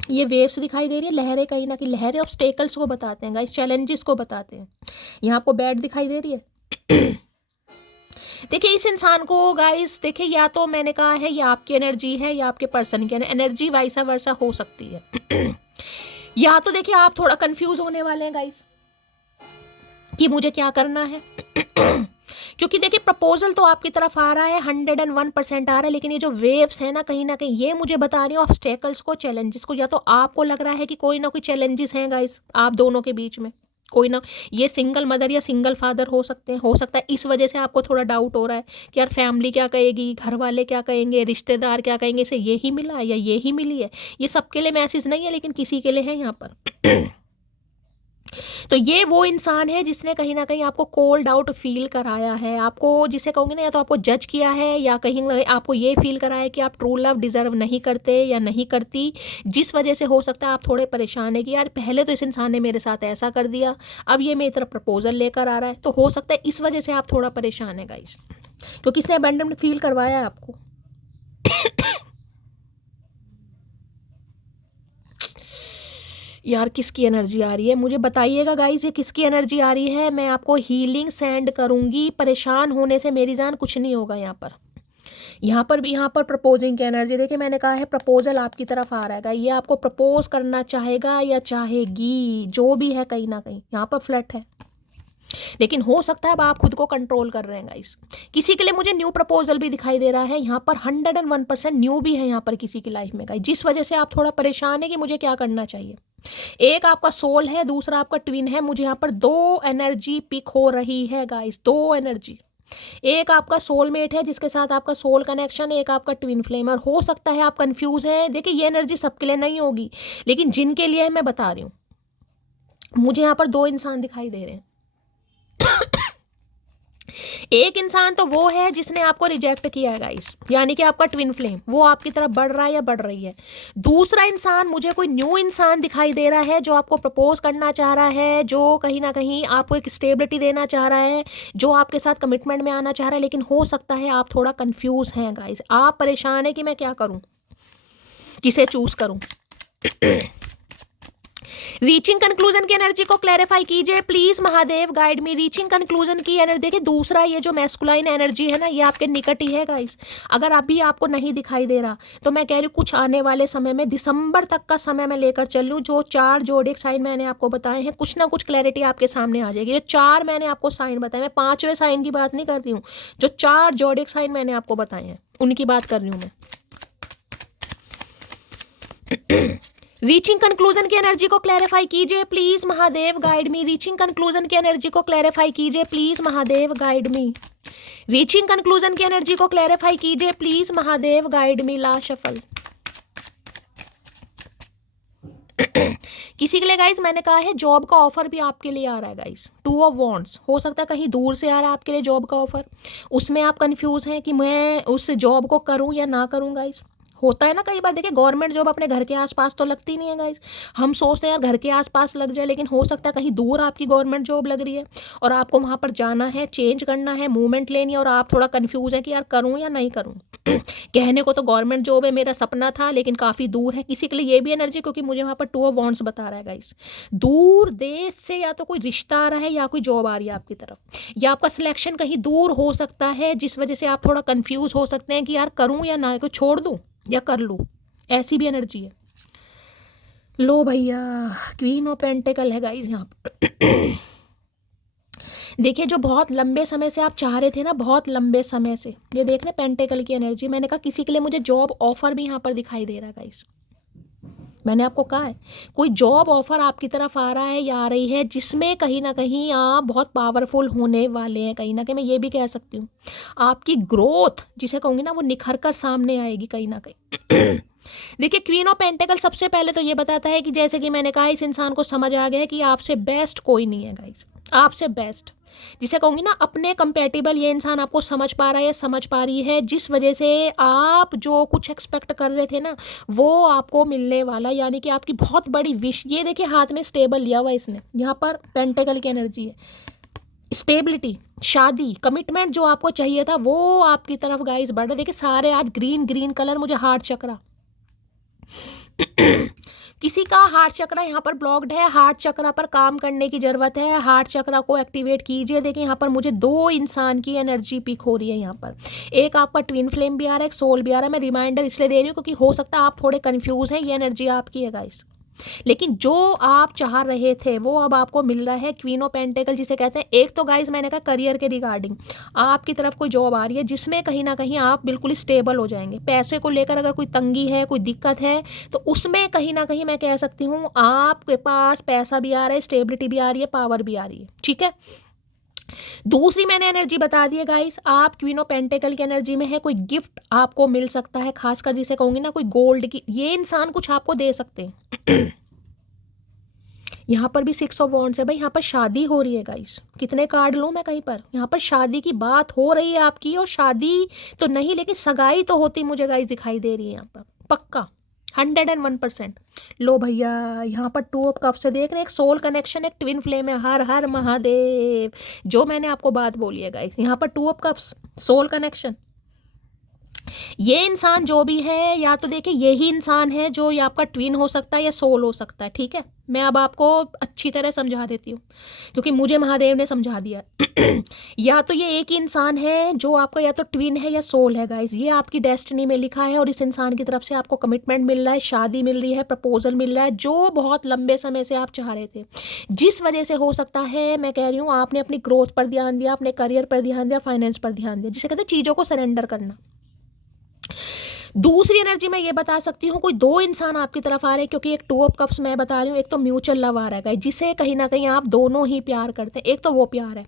ये वेव्स दिखाई दे रही है, लहरें कहीं ना कहीं लहरें ऑब्स्टेकल्स को बताते हैं गाइस, चैलेंजेस को बताते हैं। यहाँ आपको बैड दिखाई दे रही है। देखिए इस इंसान को गाइस देखिए या तो मैंने कहा है या आपकी एनर्जी है या आपके पर्सन की एनर्जी वाइसा वर्सा हो सकती है। या तो देखिए आप थोड़ा कंफ्यूज होने वाले हैं गाइस कि मुझे क्या करना है। क्योंकि देखिए प्रपोजल तो आपकी तरफ आ रहा है 101% आ रहा है, लेकिन ये जो वेव्स है ना कहीं ये मुझे बता रही है ऑब्स्टेकल्स को, चैलेंजेस को। या तो आपको लग रहा है कि कोई ना कोई चैलेंजेस हैं गाइस आप दोनों के बीच में, कोई ना, ये सिंगल मदर या सिंगल फादर हो सकते हैं। हो सकता है इस वजह से आपको थोड़ा डाउट हो रहा है कि यार फैमिली क्या कहेगी, घर वाले क्या कहेंगे, रिश्तेदार क्या कहेंगे, इसे ये ही मिला है या ये ही मिली है। ये सबके लिए मैसेज नहीं है, लेकिन किसी के लिए है यहाँ पर। तो ये वो इंसान है जिसने कहीं ना कहीं आपको कोल्ड आउट फील कराया है, आपको जिसे कहूँगे ना या तो आपको जज किया है या कहीं आपको ये फील कराया है कि आप ट्रू लव डिजर्व नहीं करते या नहीं करती, जिस वजह से हो सकता है आप थोड़े परेशान है कि यार पहले तो इस इंसान ने मेरे साथ ऐसा कर दिया, अब ये मेरी तरफ प्रपोजल लेकर आ रहा है। तो हो सकता है इस वजह से आप थोड़ा परेशान है गाइस, क्योंकि इसने अबैंडनमेंट फील करवाया है आपको। यार किसकी एनर्जी आ रही है मुझे बताइएगा गाइस, ये किसकी एनर्जी आ रही है। मैं आपको हीलिंग सेंड करूंगी, परेशान होने से मेरी जान कुछ नहीं होगा। यहाँ पर प्रपोजिंग की एनर्जी देखिए, मैंने कहा है प्रपोजल आपकी तरफ आ रहा है, ये आपको प्रपोज करना चाहेगा या चाहेगी, जो भी है कहीं ना कहीं यहाँ पर फ्लर्ट है। लेकिन हो सकता है अब आप खुद को कंट्रोल कर रहे हैं गाइस। किसी के लिए मुझे न्यू प्रपोजल भी दिखाई दे रहा है यहाँ पर, 101% न्यू भी है यहाँ पर किसी की लाइफ में गाइस, जिस वजह से आप थोड़ा परेशान है कि मुझे क्या करना चाहिए। एक आपका सोल है, दूसरा आपका ट्विन है। मुझे यहाँ पर 2 एनर्जी पिक हो रही है गाइस, 2 एनर्जी। एक आपका सोलमेट है जिसके साथ आपका सोल कनेक्शन, एक आपका ट्विन फ्लेमर। हो सकता है आप कंफ्यूज हैं। देखिए ये एनर्जी सबके लिए नहीं होगी, लेकिन जिनके लिए मैं बता रही हूँ। मुझे यहाँ पर 2 इंसान दिखाई दे रहे हैं। एक इंसान तो वो है जिसने आपको रिजेक्ट किया है गाइस, यानी कि आपका ट्विन फ्लेम, वो आपकी तरफ बढ़ रहा है या बढ़ रही है। दूसरा इंसान, मुझे कोई न्यू इंसान दिखाई दे रहा है जो आपको प्रपोज करना चाह रहा है, जो कहीं ना कहीं आपको एक स्टेबिलिटी देना चाह रहा है, जो आपके साथ कमिटमेंट में आना चाह रहा है। लेकिन हो सकता है आप थोड़ा कंफ्यूज हैं गाइस, आप परेशान है कि मैं क्या करूं, किसे चूज करूं। रीचिंग कंक्लूजन की एनर्जी को क्लैरिफाई कीजिए please Mahadev guide me. Reaching conclusion की एनर्जी देखिए, दूसरा ये जो मैस्कुलाइन एनर्जी है ना, ये आपके निकट ही है गाइस। अगर अभी आपको नहीं दिखाई दे रहा तो मैं कह रही हूँ कुछ आने वाले समय में, दिसंबर तक का समय मैं लेकर चल रही हूँ। जो 4 जोडिक साइन मैंने आपको बताए हैं, कुछ ना कुछ क्लैरिटी आपके सामने आ जाएगी। जो 4 मैंने आपको साइन बताए, मैं 5वें साइन की बात नहीं कर रही हूँ, जो 4 जोडिक साइन मैंने आपको बताए हैं उनकी बात कर रही हूँ मैं। रीचिंग कंक्लूजन की एनर्जी को क्लैरिफाई कीजिए please Mahadev guide me. Reaching conclusion की एनर्जी को क्लैरिफाई कीजिए please Mahadev guide me. Reaching conclusion की एनर्जी को क्लैरिफाई कीजिए please Mahadev guide me. Last shuffle. किसी के लिए गाइस मैंने कहा है जॉब का ऑफर भी आपके लिए आ रहा है गाइस। 2 ऑफ वॉन्ड्स, हो सकता है कहीं दूर से आ रहा है आपके लिए जॉब का ऑफर, उसमें आप कंफ्यूज हैं कि मैं उस जॉब को करूं या ना करूं गाइस। होता है ना कई बार, देखिए गवर्नमेंट जॉब अपने घर के आसपास तो लगती नहीं है गाइस। हम सोचते हैं यार घर के आसपास लग जाए, लेकिन हो सकता है कहीं दूर आपकी गवर्नमेंट जॉब लग रही है और आपको वहाँ पर जाना है, चेंज करना है, मूवमेंट लेनी है, और आप थोड़ा कंफ्यूज है कि यार करूँ या नहीं करूँ। कहने को तो गवर्नमेंट जॉब है, मेरा सपना था, लेकिन काफ़ी दूर है। किसी के लिए ये भी एनर्जी, क्योंकि मुझे वहाँ पर 2 ऑफ वॉन्ड्स बता रहा है गाइस। दूर देश से या तो कोई रिश्ता आ रहा है या कोई जॉब आ रही है आपकी तरफ, या आपका सिलेक्शन कहीं दूर हो सकता है, जिस वजह से आप थोड़ा कंफ्यूज हो सकते हैं कि यार करूँ या ना, को छोड़ दूँ या कर लूँ। ऐसी भी एनर्जी है। लो भैया, क्वीन ऑफ पेंटिकल है गाइस यहाँ पर। देखिए जो बहुत लंबे समय से आप चाह रहे थे ना, बहुत लंबे समय से, ये देख रहे पेंटिकल की एनर्जी। मैंने कहा किसी के लिए मुझे जॉब ऑफर भी यहाँ पर दिखाई दे रहा है गाइस। मैंने आपको कहा है कोई जॉब ऑफर आपकी तरफ आ रहा है या आ रही है, जिसमें कहीं ना कहीं आप बहुत पावरफुल होने वाले हैं। कहीं ना कहीं मैं ये भी कह सकती हूँ आपकी ग्रोथ जिसे कहूँगी ना, वो निखर कर सामने आएगी कहीं ना कहीं। देखिए क्वीन ऑफ पेंटिकल सबसे पहले तो ये बताता है कि जैसे कि मैंने कहा, इस इंसान को समझ आ गया है कि आपसे बेस्ट कोई नहीं है गाइस। आपसे बेस्ट जिसे कहूँगी ना अपने कंपेटेबल, ये इंसान आपको समझ पा रहा है या समझ पा रही है, जिस वजह से आप जो कुछ एक्सपेक्ट कर रहे थे ना, वो आपको मिलने वाला। यानी कि आपकी बहुत बड़ी विश, ये देखिए हाथ में स्टेबल लिया हुआ इसने, यहाँ पर पेंटिकल की एनर्जी है, स्टेबिलिटी, शादी, कमिटमेंट जो आपको चाहिए था वो आपकी तरफ गाइस बढ़ रहे। देखिए सारे आज ग्रीन ग्रीन कलर, मुझे हार्ट चक्रा किसी का हार्ट चक्रा यहाँ पर ब्लॉक्ड है, हार्ट चक्रा पर काम करने की जरूरत है, हार्ट चक्रा को एक्टिवेट कीजिए। देखिए यहाँ पर मुझे 2 इंसान की एनर्जी पिक हो रही है यहाँ पर। एक आपका ट्विन फ्लेम भी आ रहा है, एक सोल भी आ रहा है। मैं रिमाइंडर इसलिए दे रही हूँ क्योंकि हो सकता है आप थोड़े कंफ्यूज हैं, ये एनर्जी आपकी है गाइस, लेकिन जो आप चाह रहे थे वो अब आपको मिल रहा है। क्वीन ऑफ पेंटिकल जिसे कहते हैं, एक तो गाइस मैंने कहा करियर के रिगार्डिंग आपकी तरफ कोई जॉब आ रही है जिसमें कहीं ना कहीं आप बिल्कुल स्टेबल हो जाएंगे। पैसे को लेकर अगर कोई तंगी है, कोई दिक्कत है, तो उसमें कहीं ना कहीं मैं कह सकती हूँ आपके पास पैसा भी आ रहा है, स्टेबिलिटी भी आ रही है, पावर भी आ रही है। ठीक है, दूसरी मैंने एनर्जी बता दी है गाइस, आप क्वीन ऑफ पेंटिकल की एनर्जी में है, कोई गिफ्ट आपको मिल सकता है, खासकर जिसे कहूंगी ना कोई गोल्ड की, ये इंसान कुछ आपको दे सकते हैं। यहाँ पर भी 6 ऑफ वॉन्ड्स है भाई, यहाँ पर शादी हो रही है गाइस। कितने कार्ड लूँ मैं कहीं पर, यहाँ पर शादी की बात हो रही है आपकी, और शादी तो नहीं लेकिन सगाई तो होती मुझे गाइस दिखाई दे रही है यहाँ पर पक्का 101%। लो भैया, यहाँ पर 2 ऑफ कप्स से देख रहे हैं, एक सोल कनेक्शन, एक ट्विन फ्लेम है। हर हर महादेव, जो मैंने आपको बात बोली है गाइस, यहाँ पर 2 ऑफ कप्स, सोल कनेक्शन। ये इंसान जो भी है, या तो देखिए यही इंसान है जो या आपका ट्विन हो सकता है या सोल हो सकता है। ठीक है, मैं अब आपको अच्छी तरह समझा देती हूँ क्योंकि मुझे महादेव ने समझा दिया। या तो ये एक ही इंसान है जो आपका या तो ट्विन है या सोल है गाइस, ये आपकी डेस्टिनी में लिखा है, और इस इंसान की तरफ से आपको कमिटमेंट मिल रहा है, शादी मिल रही है, प्रपोजल मिल रहा है, जो बहुत लंबे समय से आप चाह रहे थे। जिस वजह से हो सकता है, मैं कह रही हूँ, आपने अपनी ग्रोथ पर ध्यान दिया, अपने करियर पर ध्यान दिया, फाइनेंस पर ध्यान दिया, जिसे कहते हैं चीज़ों को सरेंडर करना। दूसरी एनर्जी मैं ये बता सकती हूँ, कोई 2 इंसान आपकी तरफ आ रहे हैं, क्योंकि एक 2 ऑफ कप्स मैं बता रही हूँ, एक तो म्यूचुअल लव आ रहा है जिसे कहीं ना कहीं आप दोनों ही प्यार करते हैं। एक तो वो प्यार है,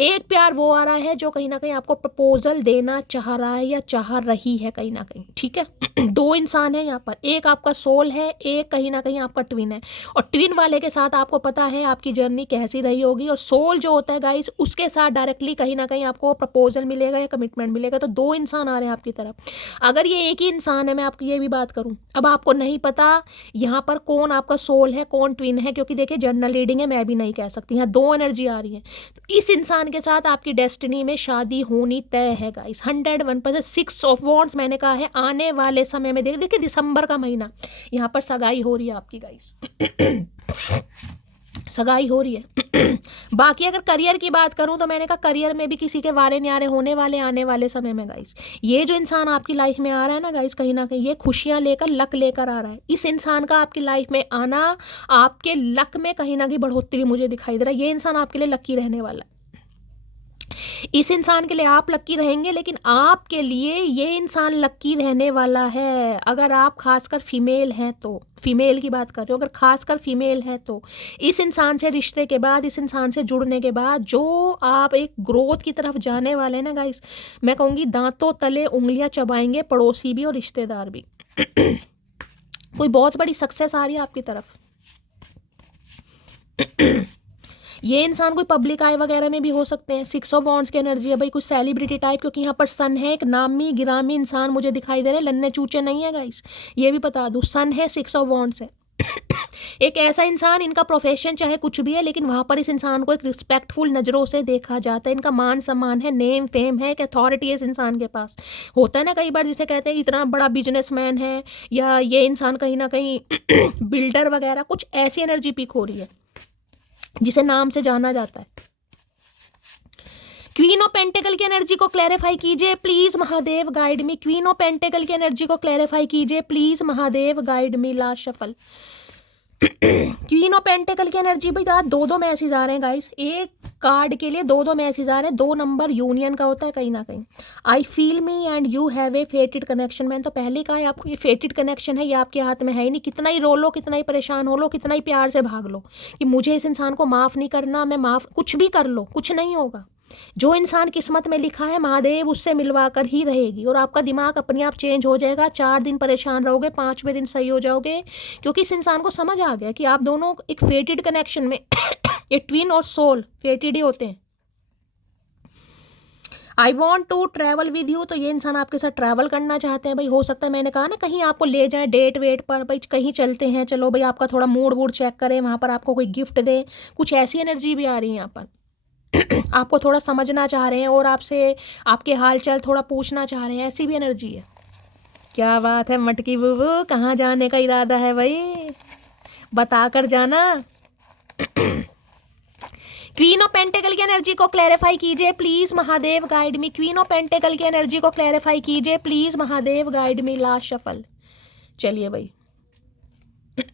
एक प्यार वो आ रहा है जो कहीं ना कहीं आपको प्रपोजल देना चाह रहा है या चाह रही है कहीं ना कहीं। ठीक है, 2 इंसान है यहाँ पर, एक आपका सोल है, एक कहीं ना कहीं आपका ट्विन है, और ट्विन वाले के साथ आपको पता है आपकी जर्नी कैसी रही होगी, और सोल जो होता है गाइस उसके साथ डायरेक्टली कहीं ना कहीं आपको प्रपोजल मिलेगा या कमिटमेंट मिलेगा। तो 2 इंसान आ रहे हैं आपकी तरफ। अगर ये एक ही इंसान है, मैं आपकी ये भी बात करूं, अब आपको नहीं पता यहाँ पर कौन आपका सोल है कौन ट्विन है, क्योंकि देखिए जनरल रीडिंग है, मैं भी नहीं कह सकती, यहाँ 2 एनर्जी आ रही है। तो इस इंसान के साथ आपकी डेस्टिनी में शादी होनी तय है गाइस, 101%। 6 ऑफ वॉन्ड्स मैंने कहा है, आने वाले समय में देखिए दिसंबर का महीना, यहाँ पर सगाई हो रही है आपकी गाइस। सगाई हो रही है। बाकी अगर करियर की बात करूं तो मैंने कहा करियर में भी किसी के वारे न्यारे होने वाले आने वाले समय में गाइस। ये जो इंसान आपकी लाइफ में आ रहा है ना गाइस, कहीं ना कहीं ये खुशियां लेकर, लक लेकर आ रहा है। इस इंसान का आपकी लाइफ में आना आपके लक में कहीं ना कहीं बढ़ोतरी मुझे दिखाई दे रहा है। ये इंसान आपके लिए लकी रहने वाला है। इस इंसान के लिए आप लक्की रहेंगे, लेकिन आपके लिए ये इंसान लक्की रहने वाला है। अगर आप खासकर फीमेल हैं तो, फीमेल की बात कर रहे हो, अगर खासकर फीमेल हैं तो इस इंसान से रिश्ते के बाद, इस इंसान से जुड़ने के बाद जो आप एक ग्रोथ की तरफ जाने वाले हैं ना गाइस, मैं कहूँगी दांतों तले उंगलियां चबाएंगे पड़ोसी भी और रिश्तेदार भी। कोई बहुत बड़ी सक्सेस आ रही है आपकी तरफ। ये इंसान कोई पब्लिक आई वगैरह में भी हो सकते हैं। 6 ऑफ वॉन्ड्स की एनर्जी है भाई, कुछ सेलिब्रिटी टाइप, क्योंकि यहाँ पर सन है, एक नामी गिरामी इंसान मुझे दिखाई दे रहे हैं, लन्ने चूचे नहीं है गाइस, ये भी बता दूँ। सन है, 6 ऑफ वॉन्ड्स है। एक ऐसा इंसान, इनका प्रोफेशन चाहे कुछ भी है, लेकिन वहां पर इस इंसान को एक रिस्पेक्टफुल नजरों से देखा जाता है, इनका मान सम्मान है, नेम फेम है, एक अथॉरिटी है इस इंसान के पास। होता है ना कई बार जिसे कहते हैं इतना बड़ा बिजनेसमैन है, या ये इंसान कहीं ना कहीं बिल्डर वगैरह, कुछ ऐसी एनर्जी पिक हो रही है जिसे नाम से जाना जाता है। क्वीन ऑफ पेंटिकल की एनर्जी को क्लैरिफाई कीजिए please Mahadev, guide me. Queen of pentacle की एनर्जी को क्लैरिफाई कीजिए please Mahadev, guide me. Last shuffle. Queen of pentacle की एनर्जी भाई, आज 2-2 मैसेज आ रहे हैं गाइस, एक कार्ड के लिए 2-2 मैसेज आ रहे हैं। 2 नंबर यूनियन का होता है कहीं ना कहीं। I feel me and you have a फेटेड connection. मैंने तो पहले ही कहा है आपको, ये फेटेड कनेक्शन है, ये आपके हाथ में है ही नहीं। कितना ही रो लो, कितना ही परेशान हो लो, कितना ही प्यार से भाग लो कि मुझे इस इंसान को माफ़ नहीं करना, मैं माफ़, कुछ भी कर लो, कुछ नहीं होगा। जो इंसान किस्मत में लिखा है महादेव उससे मिलवा कर ही रहेगी, और आपका दिमाग अपने आप चेंज हो जाएगा। 4 दिन परेशान रहोगे, 5वें दिन सही हो जाओगे, क्योंकि इस इंसान को समझ आ गया कि आप दोनों एक फेटेड कनेक्शन में ये ट्विन और सोल फेटेड ही होते हैं। I want to travel with you, तो ये इंसान आपके साथ ट्रैवल करना चाहते हैं भाई। हो सकता है मैंने कहा ना कहीं आपको ले जाए डेट वेट पर, भाई कहीं चलते हैं, चलो भाई आपका थोड़ा मूड वूड चेक करें, वहाँ पर आपको कोई गिफ्ट दे, कुछ ऐसी एनर्जी भी आ रही है यहाँ पर। आपको थोड़ा समझना चाह रहे हैं और आपसे आपके हाल चाल थोड़ा पूछना चाह रहे हैं, ऐसी भी एनर्जी है। क्या बात है मटकी बुबू, कहाँ जाने का इरादा है भाई, बता कर जाना। क्वीन ऑफ पेंटिकल की एनर्जी को क्लैरिफाई कीजिए please Mahadev, guide me. Queen of pentacle की एनर्जी को क्लैरिफाई कीजिए please Mahadev, guide me. Last shuffle. चलिए भाई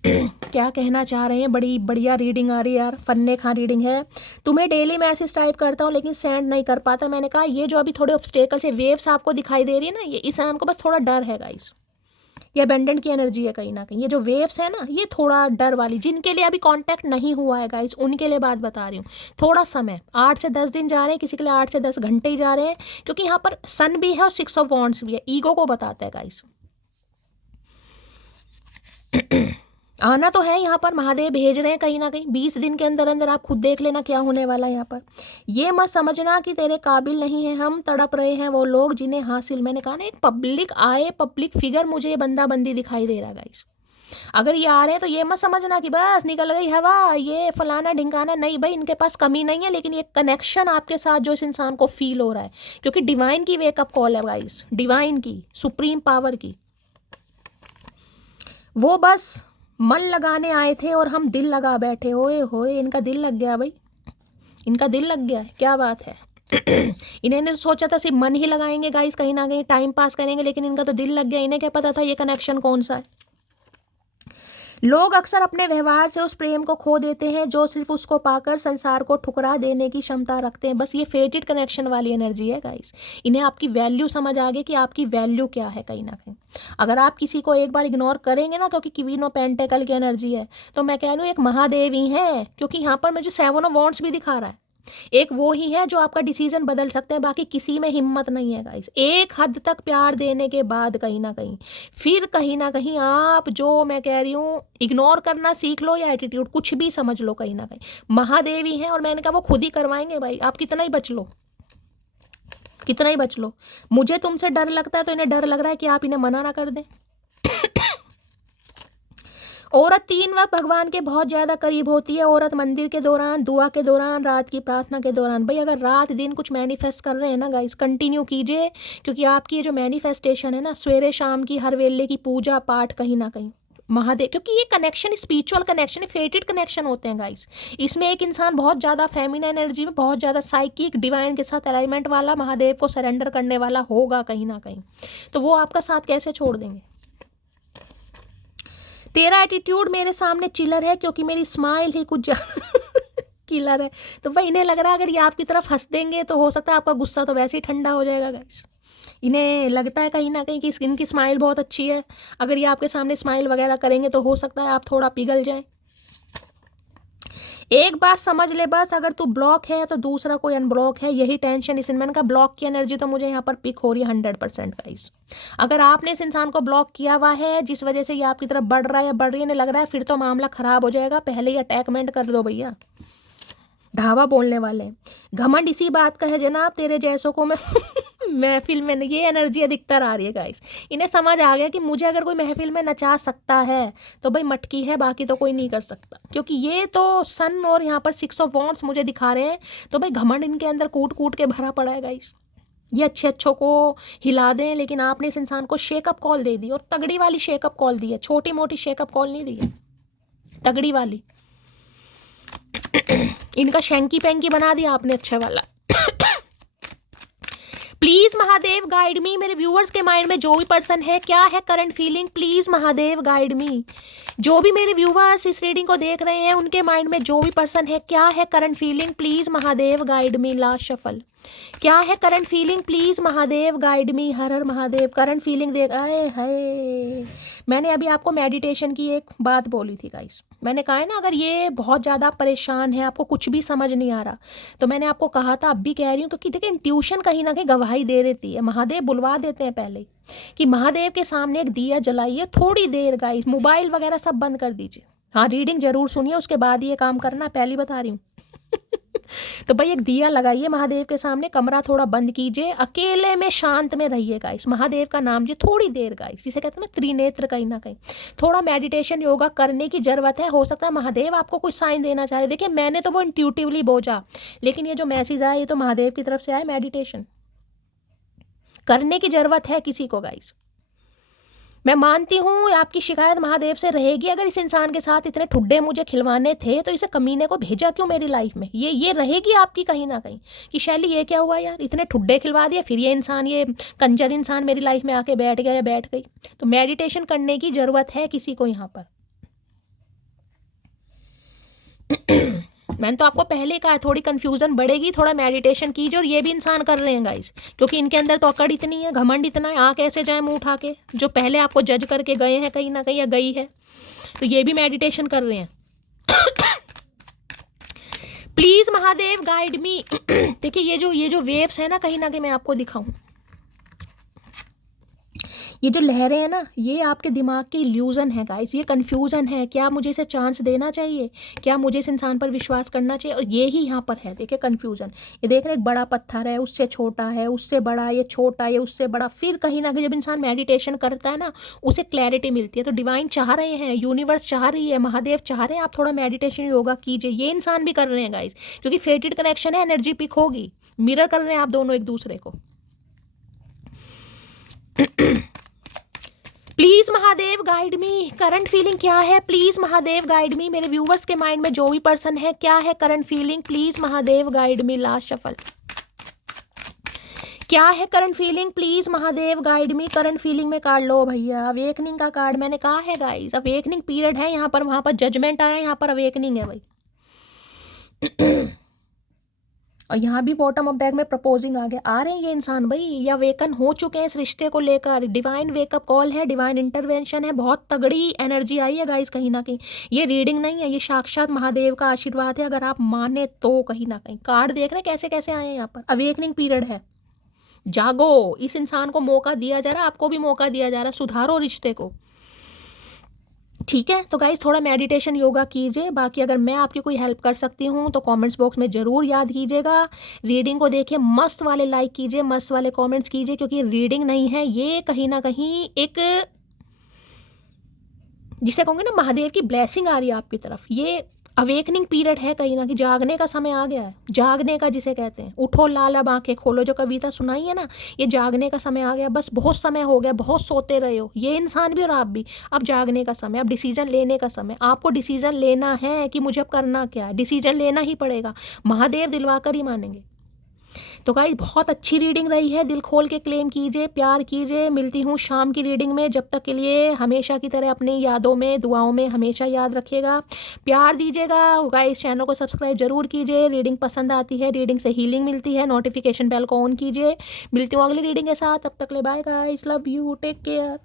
क्या कहना चाह रहे हैं, बड़ी बढ़िया रीडिंग आ रही है यार, फन्ने खां रीडिंग है। तुम्हें डेली मैसेज टाइप करता हूँ लेकिन सेंड नहीं कर पाता। मैंने कहा ये जो अभी थोड़े ऑब्स्टेकल से वेव्स आपको दिखाई दे रही है ना, ये इस इंसान को बस थोड़ा डर है गाइस, ये अबेंडेंट की एनर्जी है कहीं ना कहीं। ये जो वेव्स है ना, ये थोड़ा डर वाली, जिनके लिए अभी कांटेक्ट नहीं हुआ है गाइस, उनके लिए बात बता रही हूँ। थोड़ा समय, 8 से 10 दिन जा रहे हैं, किसी के लिए 8 से 10 घंटे ही जा रहे हैं, क्योंकि यहाँ पर सन भी है और 6 ऑफ वॉन्ड्स भी है, ईगो को बताता है गाइस। आना तो है, यहाँ पर महादेव भेज रहे हैं कहीं ना कहीं। 20 दिन के अंदर अंदर आप खुद देख लेना क्या होने वाला है यहाँ पर। ये मत समझना कि तेरे काबिल नहीं है हम, तड़प रहे हैं वो लोग जिन्हें हासिल। मैंने कहा ना एक पब्लिक आए, पब्लिक फिगर मुझे ये बंदा बंदी दिखाई दे रहा है गाइस। अगर ये आ रहे हैं तो ये मत समझना कि बस निकल गई हवा, ये फलाना ढिंकाना, नहीं भाई, इनके पास कमी नहीं है, लेकिन ये कनेक्शन आपके साथ जो इस इंसान को फील हो रहा है, क्योंकि डिवाइन की वेकअप कॉल है गाइस, डिवाइन की, सुप्रीम पावर की। वो बस मन लगाने आए थे और हम दिल लगा बैठे। ओए होए, इनका दिल लग गया भाई, इनका दिल लग गया है, क्या बात है। इन्होंने सोचा था सिर्फ मन ही लगाएंगे गाइस, कहीं ना कहीं टाइम पास करेंगे, लेकिन इनका तो दिल लग गया। इन्हें क्या पता था ये कनेक्शन कौन सा है। लोग अक्सर अपने व्यवहार से उस प्रेम को खो देते हैं जो सिर्फ उसको पाकर संसार को ठुकरा देने की क्षमता रखते हैं। बस ये फेटेड कनेक्शन वाली एनर्जी है गाइस। इन्हें आपकी वैल्यू समझ आ गई कि आपकी वैल्यू क्या है कहीं ना कहीं। अगर आप किसी को एक बार इग्नोर करेंगे ना, क्योंकि क्वीन ऑफ पेंटिकल की एनर्जी है, तो मैं कह लूँ एक महादेव ही है, क्योंकि यहाँ पर मुझे 7 ऑफ वॉन्ड्स भी दिखा रहा है। एक वो ही है जो आपका डिसीजन बदल सकते हैं, बाकी किसी में हिम्मत नहीं है गाइस। एक हद तक प्यार देने के बाद कहीं ना कहीं फिर कहीं ना कहीं आप, जो मैं कह रही हूँ, इग्नोर करना सीख लो या एटीट्यूड, कुछ भी समझ लो, कहीं ना कहीं महादेवी हैं। और मैंने कहा वो खुद ही करवाएंगे भाई, आप कितना ही बच लो, कितना ही बच लो। मुझे तुमसे डर लगता है तो इन्हें डर लग रहा है कि आप इन्हें मना ना कर दें। औरत 3 वक्त भगवान के बहुत ज़्यादा करीब होती है। औरत मंदिर के दौरान, दुआ के दौरान, रात की प्रार्थना के दौरान। भाई अगर रात दिन कुछ मैनिफेस्ट कर रहे हैं ना गाइस, कंटिन्यू कीजिए, क्योंकि आपकी ये जो मैनिफेस्टेशन है ना, सवेरे शाम की हर वेले की पूजा पाठ कहीं ना कहीं महादेव, क्योंकि ये कनेक्शन स्पिरिचुअल कनेक्शन, फेटेड कनेक्शन होते हैं गाइस। इसमें एक इंसान बहुत ज़्यादा फेमिनिन एनर्जी में, बहुत ज़्यादा साइकिक डिवाइन के साथ अलाइनमेंट वाला, महादेव को सरेंडर करने वाला होगा कहीं ना कहीं, तो वो आपका साथ कैसे छोड़ देंगे। तेरा एटीट्यूड मेरे सामने चिलर है, क्योंकि मेरी स्माइल ही कुछ किलर है। तो भाई इन्हें लग रहा है अगर ये आपकी तरफ हंस देंगे तो हो सकता है आपका गुस्सा तो वैसे ही ठंडा हो जाएगा गाइस। इन्हें लगता है कहीं ना कहीं कि इनकी स्माइल बहुत अच्छी है, अगर ये आपके सामने स्माइल वगैरह करेंगे तो हो सकता है आप थोड़ा पिघल जाएं। एक बात समझ ले बस, अगर तू ब्लॉक है तो दूसरा कोई अनब्लॉक है, यही टेंशन इस इंसान का। ब्लॉक की एनर्जी तो मुझे यहाँ पर पिक हो रही है 100% गाइस। अगर आपने इस इंसान को ब्लॉक किया हुआ है, जिस वजह से ये आपकी तरफ बढ़ रहा है या बढ़ रही है, लग रहा है, फिर तो मामला खराब हो जाएगा। पहले ही अटैकमेंट कर दो भैया, ढावा बोलने वाले हैं। घमंड इसी बात का है जनाब, तेरे जैसों को मैं महफिल में, ये एनर्जी अधिकतर आ रही है गाइस। इन्हें समझ आ गया कि मुझे अगर कोई महफिल में नचा सकता है तो भाई मटकी है, बाकी तो कोई नहीं कर सकता। क्योंकि ये तो सन और यहाँ पर 6 ऑफ वॉन्ड्स मुझे दिखा रहे हैं, तो भाई घमंड इनके अंदर कूट कूट के भरा पड़ा है गाइस। ये अच्छे अच्छों को हिला दें, लेकिन आपने इस इंसान को शेकअप कॉल दे दी, और तगड़ी वाली शेकअप कॉल दी है, छोटी मोटी शेकअप कॉल नहीं दी है, तगड़ी वाली। इनका शैंकी पैंकी बना दिया आपने अच्छे वाला। प्लीज महादेव गाइड मी, मेरे व्यूअर्स के माइंड में जो भी पर्सन है, क्या है current feeling, please Mahadev guide मी। जो भी मेरे व्यूअर्स इस रीडिंग को देख रहे हैं, उनके माइंड में जो भी पर्सन है, क्या है current feeling, please Mahadev guide me. Last shuffle, क्या है current feeling, please Mahadev guide me. Har Har Mahadev. Current feeling देख, आए हाय, मैंने अभी आपको मेडिटेशन की एक बात बोली थी गाइस। मैंने कहा है ना, अगर ये बहुत ज़्यादा परेशान है, आपको कुछ भी समझ नहीं आ रहा, तो मैंने आपको कहा था, अब भी कह रही हूँ, क्योंकि देखिए इंट्यूशन कहीं ना कहीं गवाही दे देती है। महादेव बुलवा देते हैं पहले कि महादेव के सामने एक दिया जलाइए, थोड़ी देर गाइस, मोबाइल वगैरह सब बंद कर दीजिए। हाँ, रीडिंग जरूर सुनिए, उसके बाद ये काम करना, पहली बता रही हूँ। तो भाई एक दिया लगाइए महादेव के सामने, कमरा थोड़ा बंद कीजिए, अकेले में शांत में रहिए गाइस, महादेव का नाम जी थोड़ी देर गाइस, जिसे कहते हैं ना त्रिनेत्र, कहीं ना कहीं थोड़ा मेडिटेशन योगा करने की जरूरत है। हो सकता है महादेव आपको कुछ साइन देना चाह रहे। देखिए मैंने तो वो इंट्यूटिवली बोझा, लेकिन ये जो मैसेज आया ये तो महादेव की तरफ से आया, मेडिटेशन करने की जरूरत है किसी को गाइस। मैं मानती हूँ आपकी शिकायत महादेव से रहेगी, अगर इस इंसान के साथ इतने ठुड्डे मुझे खिलवाने थे तो इसे कमीने को भेजा क्यों मेरी लाइफ में, ये रहेगी आपकी कहीं ना कहीं कि शैली ये क्या हुआ यार, इतने ठुड्डे खिलवा दिए, फिर ये इंसान, ये कंजर इंसान मेरी लाइफ में आके बैठ गया या बैठ गई। तो मेडिटेशन करने की जरूरत है किसी को यहाँ पर। मैंने तो आपको पहले कहा, थोड़ी कंफ्यूजन बढ़ेगी, थोड़ा मेडिटेशन कीजिए, और ये भी इंसान कर रहे हैं गाइस, क्योंकि इनके अंदर तो अकड़ इतनी है, घमंड इतना है, आ कैसे जाए मुंह उठा के, जो पहले आपको जज करके गए हैं कहीं ना कहीं, या गई है, तो ये भी मेडिटेशन कर रहे हैं। प्लीज महादेव गाइड मी। देखिए ये जो वेव्स है ना, कहीं ना कहीं मैं आपको दिखाऊं, ये जो लहरें हैं ना, ये आपके दिमाग की इल्यूजन है गाइस, ये कन्फ्यूजन है, क्या मुझे इसे चांस देना चाहिए, क्या मुझे इस इंसान पर विश्वास करना चाहिए, और ये ही यहाँ पर है। देखिए कन्फ्यूजन, ये देख रहे एक बड़ा पत्थर है, उससे छोटा है, उससे बड़ा, ये छोटा, ये उससे बड़ा, फिर कहीं ना कहीं जब इंसान मेडिटेशन करता है ना, उसे क्लैरिटी मिलती है। तो डिवाइन चाह रहे हैं, यूनिवर्स चाह रही है, महादेव चाह रहे हैं आप थोड़ा मेडिटेशन योगा कीजिए, ये इंसान भी कर रहे हैं गाइस, क्योंकि फेटेड कनेक्शन है, एनर्जी पिक होगी, मिरर कर रहे हैं आप दोनों एक दूसरे को। Please Mahadev guide me, current feeling क्या है, प्लीज महादेव गाइड मी। मेरे व्यूवर्स के माइंड में जो भी पर्सन है, क्या है current feeling, please Mahadev guide me. Last shuffle, क्या है current feeling, please Mahadev guide me. Current feeling में कार्ड लो भैया, अवेकनिंग का कार्ड मैंने कहा है गाइस, अवेकनिंग पीरियड है यहाँ पर, वहां पर जजमेंट आया, यहाँ पर अवेकनिंग है भाई। और यहाँ भी बॉटम ऑफ डेक में प्रपोजिंग आ गया, आ रहे हैं ये इंसान भाई, या वेकन हो चुके हैं इस रिश्ते को लेकर, डिवाइन वेकअप कॉल है, डिवाइन इंटरवेंशन है, बहुत तगड़ी एनर्जी आई है गाइस कहीं ना कहीं। ये रीडिंग नहीं है, ये साक्षात महादेव का आशीर्वाद है, अगर आप माने तो। कहीं ना कहीं कार्ड देख रहे हैं कैसे कैसे आए हैं यहाँ पर, अवेकनिंग पीरियड है, जागो, इस इंसान को मौका दिया जा रहा है, आपको भी मौका दिया जा रहा है, सुधारो रिश्ते को, ठीक है। तो गाइस थोड़ा मेडिटेशन योगा कीजिए, बाकी अगर मैं आपकी कोई हेल्प कर सकती हूँ तो कमेंट्स बॉक्स में ज़रूर याद कीजिएगा। रीडिंग को देखिए, मस्त वाले लाइक कीजिए, मस्त वाले कमेंट्स कीजिए, क्योंकि रीडिंग नहीं है ये, कहीं ना कहीं एक, जिसे कहूँगे ना महादेव की ब्लेसिंग आ रही है आपकी तरफ, ये अवेकनिंग पीरियड है, कहीं ना कहीं जागने का समय आ गया है, जागने का जिसे कहते हैं, उठो लाल अब आंखें खोलो, जो कविता सुनाई है ना, ये जागने का समय आ गया, बस बहुत समय हो गया, बहुत सोते रहे हो, ये इंसान भी और आप भी, अब जागने का समय, अब डिसीजन लेने का समय, आपको डिसीजन लेना है कि मुझे अब करना क्या है, डिसीजन लेना ही पड़ेगा, महादेव दिलवा कर ही मानेंगे। तो गाइस बहुत अच्छी रीडिंग रही है, दिल खोल के क्लेम कीजिए, प्यार कीजिए, मिलती हूँ शाम की रीडिंग में, जब तक के लिए हमेशा की तरह अपनी यादों में, दुआओं में हमेशा याद रखिएगा, प्यार दीजिएगा गाइस, चैनल को सब्सक्राइब जरूर कीजिए, रीडिंग पसंद आती है, रीडिंग से हीलिंग मिलती है, नोटिफिकेशन बेल को ऑन कीजिए। मिलती हूँ अगली रीडिंग के साथ, तब तक ले bye guys, love you, take care.